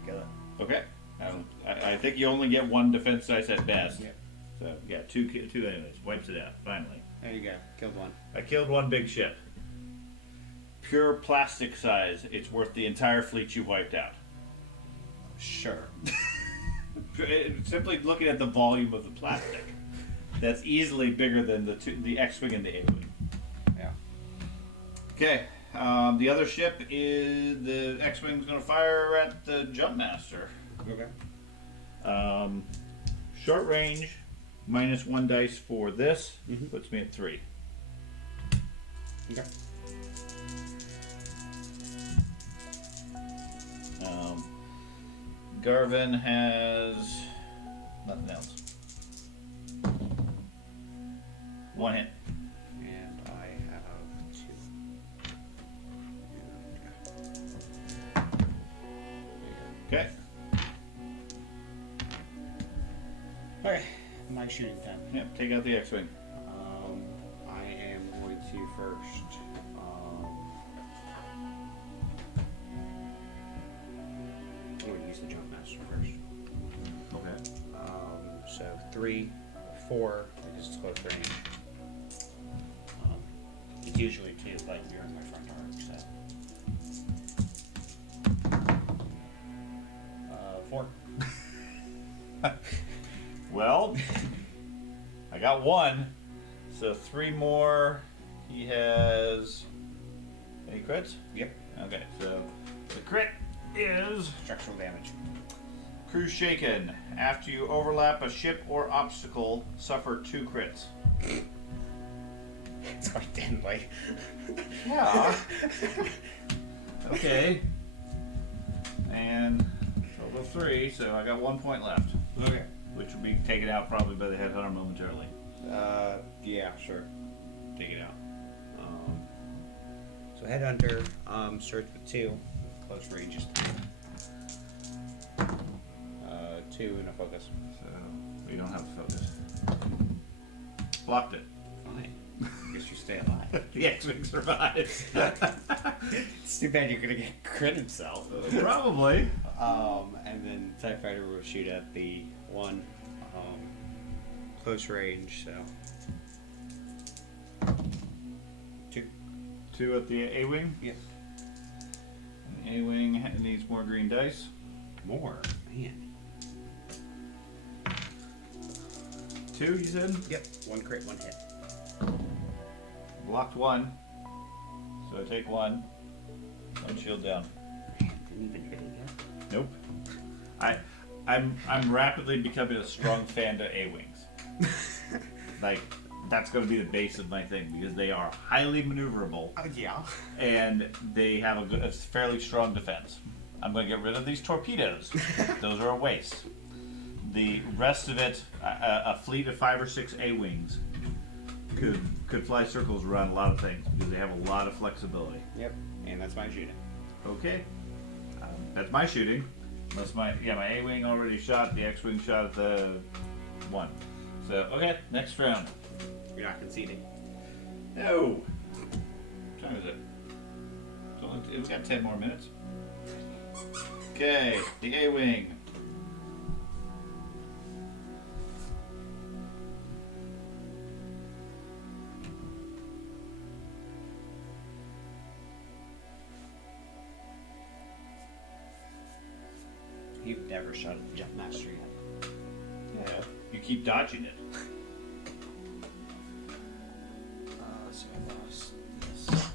Together. Okay. I think you only get 1 defense dice at best. Yep. So yeah, two enemies. Wipes it out. Finally. There you go. Killed one. I killed 1 big ship. Pure plastic size. It's worth the entire fleet you wiped out. Sure. Simply looking at the volume of the plastic, that's easily bigger than the X-wing and the A-wing. Yeah. Okay. The other ship is the X-wing's going to fire at the jump master. Okay. Short range, -1 dice for this Mhm. puts me at 3. Okay. Garvin has nothing else. 1 hit. And I have 2. Okay. Okay. My shooting time. Yep. Take out the X-wing. I am going to first. I'm going to use the jump master first. Okay. So 3, 4, because it's close range. It's usually 2, but you're in my front arc, so. 4. Well, I got 1, so 3 more. He has any crits? Yep. Okay, so the crit is Structural damage. Crew shaken. After you overlap a ship or obstacle, suffer 2 crits. It's quite deadly. Yeah. Okay. And total 3, so I got 1 point left, Okay. which will be taken out probably by the headhunter momentarily. Yeah, sure. Take it out. So headhunter starts with 2, close ranges. 2 and a focus. So we don't have to focus. Blocked it. Fine. I guess you stay alive. The X-wing survives. It's too bad you're gonna get crit himself. Probably. And then TIE Fighter will shoot at the 1 close range, so 2. 2 at the A-wing. Yep. And A-wing needs more green dice. More, man. 2, you said? Yep. 1 crit, 1 hit. Blocked 1. So I take 1. 1 shield down. Man, didn't even hit it yet. Nope. I'm rapidly becoming a strong fan to A-wings. Like, that's going to be the base of my thing because they are highly maneuverable Oh yeah. and they have a fairly strong defense. I'm going to get rid of these torpedoes. Those are a waste. The rest of it, a fleet of 5 or 6 A-wings could fly circles around a lot of things because they have a lot of flexibility. Yep. And that's my shooting. Okay, that's my shooting. Unless my A-wing already shot, the X-wing shot at the 1. So okay, next round. You're not conceding. No. What time is it? We've got 10 more minutes. Okay, the A-wing. You've never shot at the jump master yet. Yeah. You keep dodging it. So I lost this.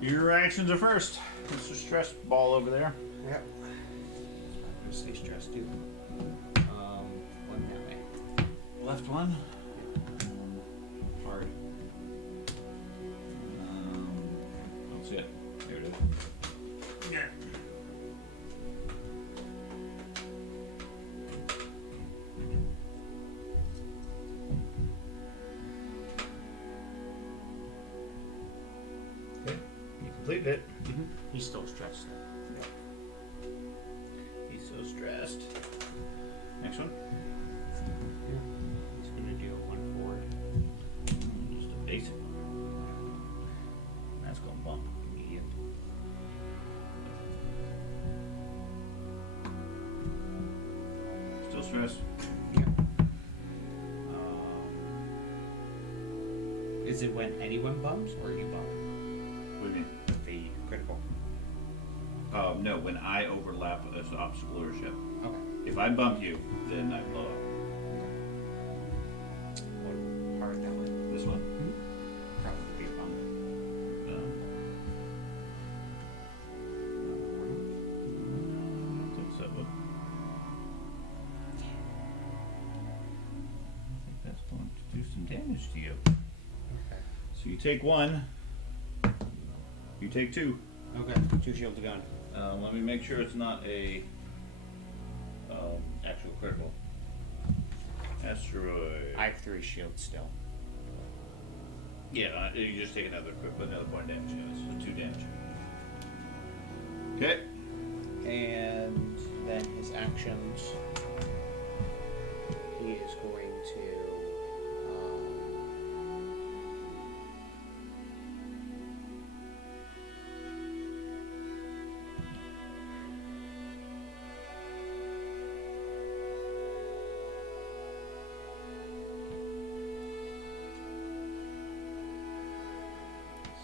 Your actions are first. Mr. Stress Ball over there. Yep. I'm gonna stay stressed too. One that way. Left one. Hard. I don't see it. There it is. Yeah. Okay, you completed it. He's still stressed. He's so stressed. Next one. Yeah. He's gonna do a 1-4. Just a basic one. That's gonna bump. Yep. Still stressed. Yep. Is it when anyone bumps or you bump What do you mean? with the critical? No, when I overlap as obstacle or ship. Okay. If I bump you, then I blow up. What part that way? This one. Probably a bump. I don't think so, but I think that's going to do some damage to you. Okay. So you take one. You take two. Okay. 2 shields gone. Let me make sure it's not a actual critical. Asteroid. I have 3 shields still. Yeah, you just take another point of damage. Yeah, so 2 damage. Okay. And then his actions. He is going to.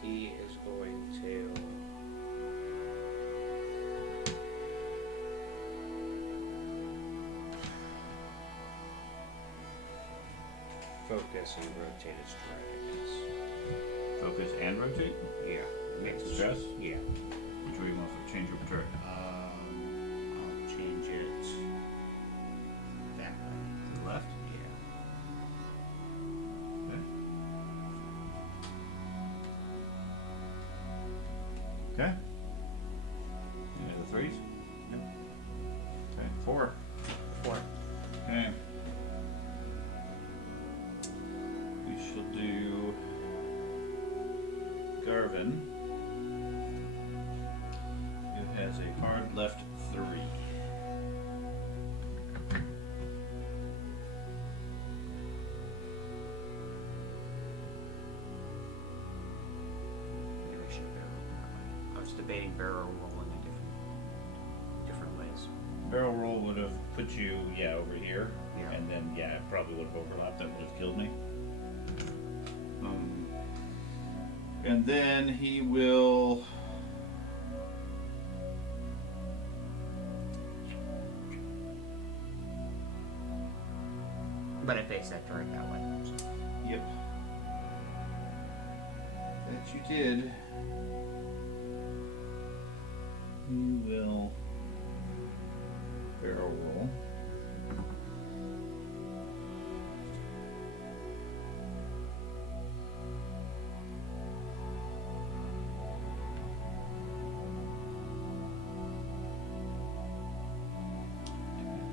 He is going to. Focus and rotate his dragons. Focus and rotate. Yeah. Makes Stress? Yeah. Which way you want to change your turret? I'll change it that way. To the left. Yeah. Okay. Okay. Any of the 3s? No. Okay. 4. 4. Okay. We shall do Garvin, who has a hard left 3. Maybe we should barrel that way. I was debating barrel rolling in different ways. Barrel roll would have put you, over here. Yeah. And then, it probably would have overlapped. That would have killed me. And then he will. But I face that turret that way. So. Yep. That you did. You will barrel roll.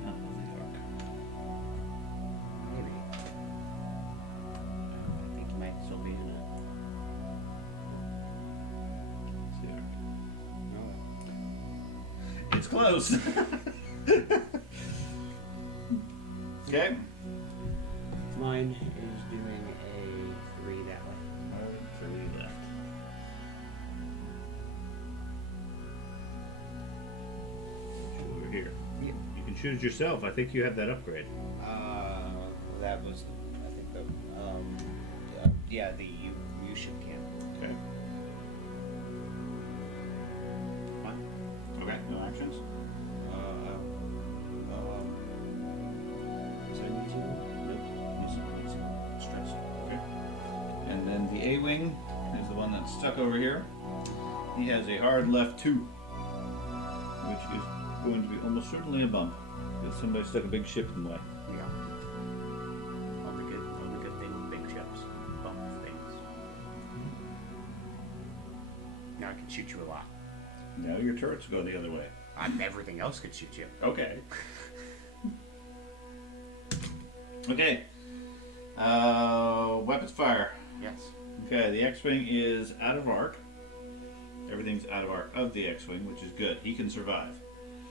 Out of the arc. Maybe. I think he might still be in it. It's the arc. No. It's close. Okay. Mine is doing a 3 that way. 3 left. Over here. Yeah. You can choose yourself. I think you have that upgrade. That was, I think the, yeah, the U ship camp. Okay. What? Okay. No actions. Is there anything? Nope. Stress. Okay. And then the A-wing is the one that's stuck over here. He has a hard left 2, which is going to be almost certainly a bump because somebody stuck a big ship in the way. Yeah. Only good thing with big ships. Bump things. Now I can shoot you a lot. Now your turrets go the other way. Everything else could shoot you. Okay. Okay. Weapons fire. Yes. Okay, the X-Wing is out of arc. Everything's out of arc of the X-Wing, which is good. He can survive.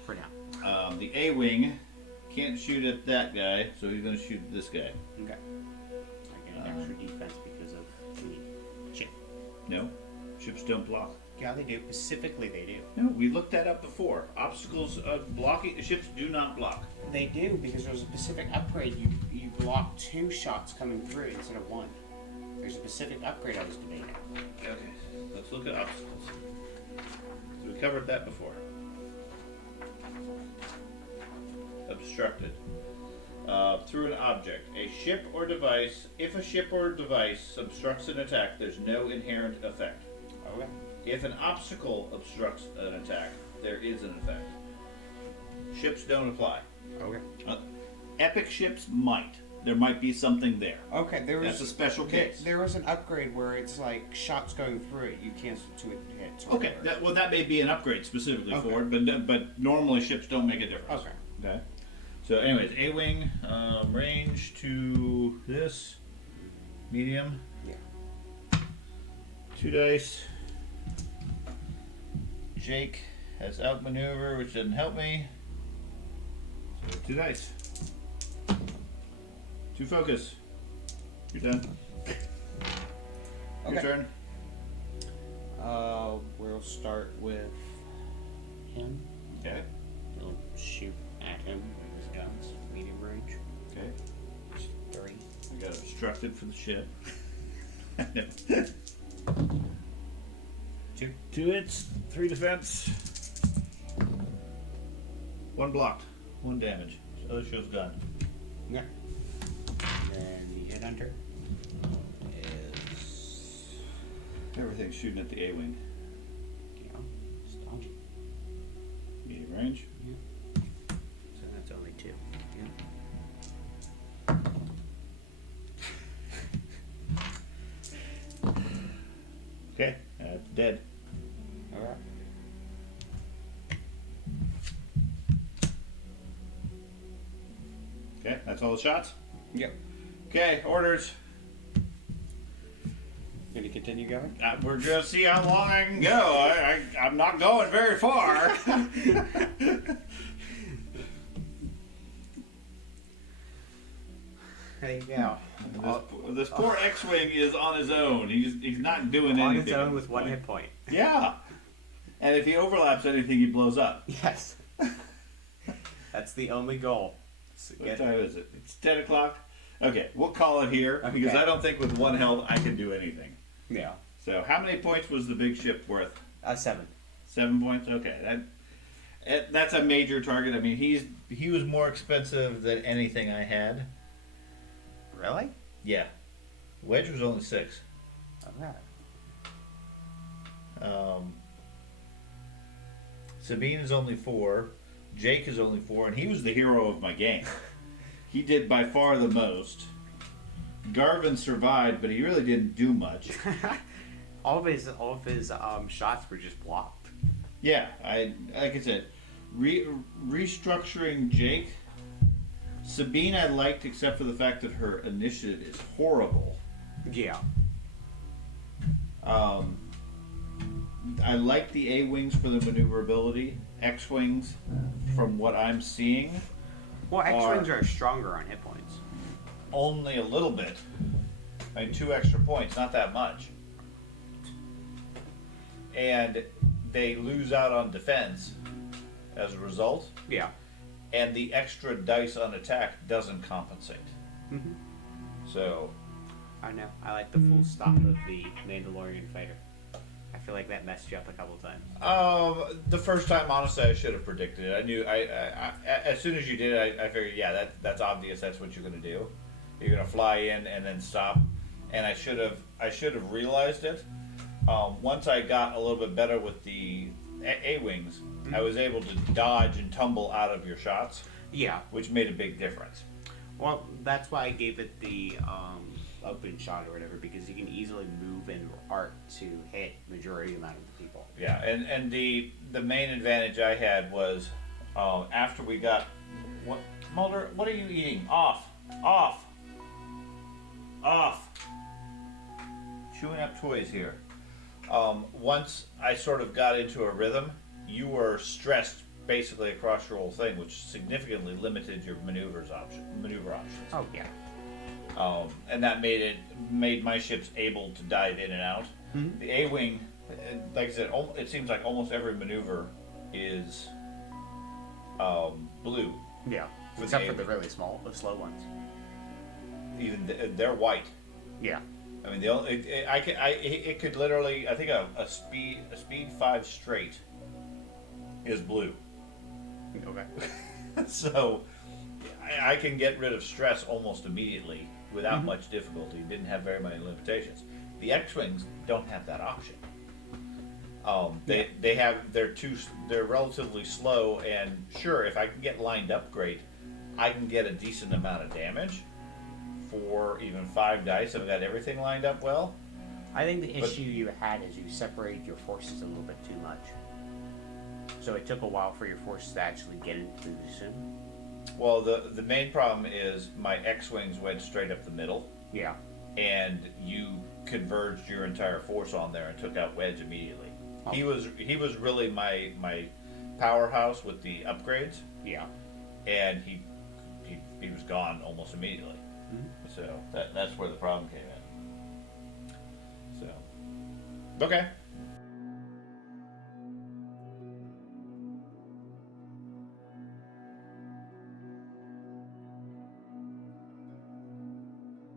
For now. The A-Wing can't shoot at that guy, so he's going to shoot at this guy. Okay. I get an extra defense because of the ship. No, ships don't block. Yeah, they do. Specifically, they do. No, we looked that up before. Obstacles, blocking ships do not block. They do because there's a specific upgrade. You block 2 shots coming through instead of 1. There's a specific upgrade I was debating. Okay, let's look at obstacles. So we covered that before. Obstructed. Through an object. A ship or device. If a ship or device obstructs an attack, there's no inherent effect. Okay. If an obstacle obstructs an attack, there is an effect. Ships don't apply. Okay. Epic ships might. There might be something there. Okay, That's a special case. There was an upgrade where it's like shots going through it, you cancel 2 hits. Or Okay, whatever. that may be an upgrade specifically Okay. for it, but normally ships don't make a difference. Okay. Okay. So, anyways, A-wing range to this medium. Yeah. 2 dice. Jake has outmaneuver, which doesn't help me. So 2 dice. 2 focus. You're done. Your Okay. turn. We'll start with him. Okay. We'll shoot at him with his guns, medium range. Okay. 3. I got obstructed for the ship. 2. 2 hits, 3 defense. 1 blocked, 1 damage. So other show's done. Okay. And then the headhunter is Everything's shooting at the A-wing. stodgy. Medium range. Yeah. So that's only 2. Yeah. Okay, that's dead. Alright. Okay, that's all the shots. Yep. Okay, orders. Gonna continue going? We're gonna see how long I can go. I'm not going very far. There you go. This poor X-wing is on his own. He's not doing anything. On its own at with this 1 point. hit point. Yeah. And if he overlaps anything, he blows up. Yes. That's the only goal. So What time is it? It's 10 o'clock. Okay, we'll call it here because Okay. I don't think with 1 health I can do anything. Yeah. So how many points was the big ship worth? 7. 7 points. Okay, that's a major target. I mean, he was more expensive than anything I had. Really? Yeah, Wedge was only 6. Alright. Sabine is only 4. Jake is only 4, and he was the hero of my game. He did by far the most. Garvin survived, but he really didn't do much. all of his shots were just blocked. Yeah, like I said, restructuring Jake. Sabine I liked except for the fact that her initiative is horrible. Yeah. I like the A-wings for the maneuverability. X-wings, from what I'm seeing, Well, X-Wings are stronger on hit points. only a little bit. I mean, 2 extra points, not that much. And they lose out on defense as a result. Yeah. And the extra dice on attack doesn't compensate. Mm-hmm. So, I know. I like the full stop of the Mandalorian fighter. I feel like that messed you up a couple times. the first time, honestly, I should have predicted it. I knew. I as soon as you did it, I figured, yeah, that's obvious. That's what you're gonna do. You're gonna fly in and then stop. And I should have realized it. once I got a little bit better with the A-wings, I was able to dodge and tumble out of your shots, Yeah. which made a big difference. Well, that's why I gave it the open shot or whatever, because you can easily move and arc to hit majority amount of the people. Yeah, and the main advantage I had was after we got what Mulder, what are you eating? Off. Chewing up toys here. Once I sort of got into a rhythm, you were stressed basically across your whole thing, which significantly limited your maneuver options. Oh yeah. And that made my ships able to dive in and out. Mhm. The A-wing, like I said, it seems like almost every maneuver is blue. Yeah. For Except the for the A-wing. really small, the slow ones. Even they're white. Yeah. I mean, it could literally. I think a speed 5 straight is blue. Okay. So I can get rid of stress almost immediately without much difficulty. Didn't have very many limitations. The X-wings don't have that option. They're relatively slow, and sure, if I can get lined up great, I can get a decent amount of damage for even 5 dice. I've got everything lined up well. I think the But- issue you had is you separated your forces a little bit too much. So it took a while for your forces to actually get into position. Well, the main problem is my X-wings went straight up the middle, Yeah. and you converged your entire force on there and took out Wedge immediately. Oh. He was really my powerhouse with the upgrades, Yeah. and he was gone almost immediately. So that's where the problem came in. So okay,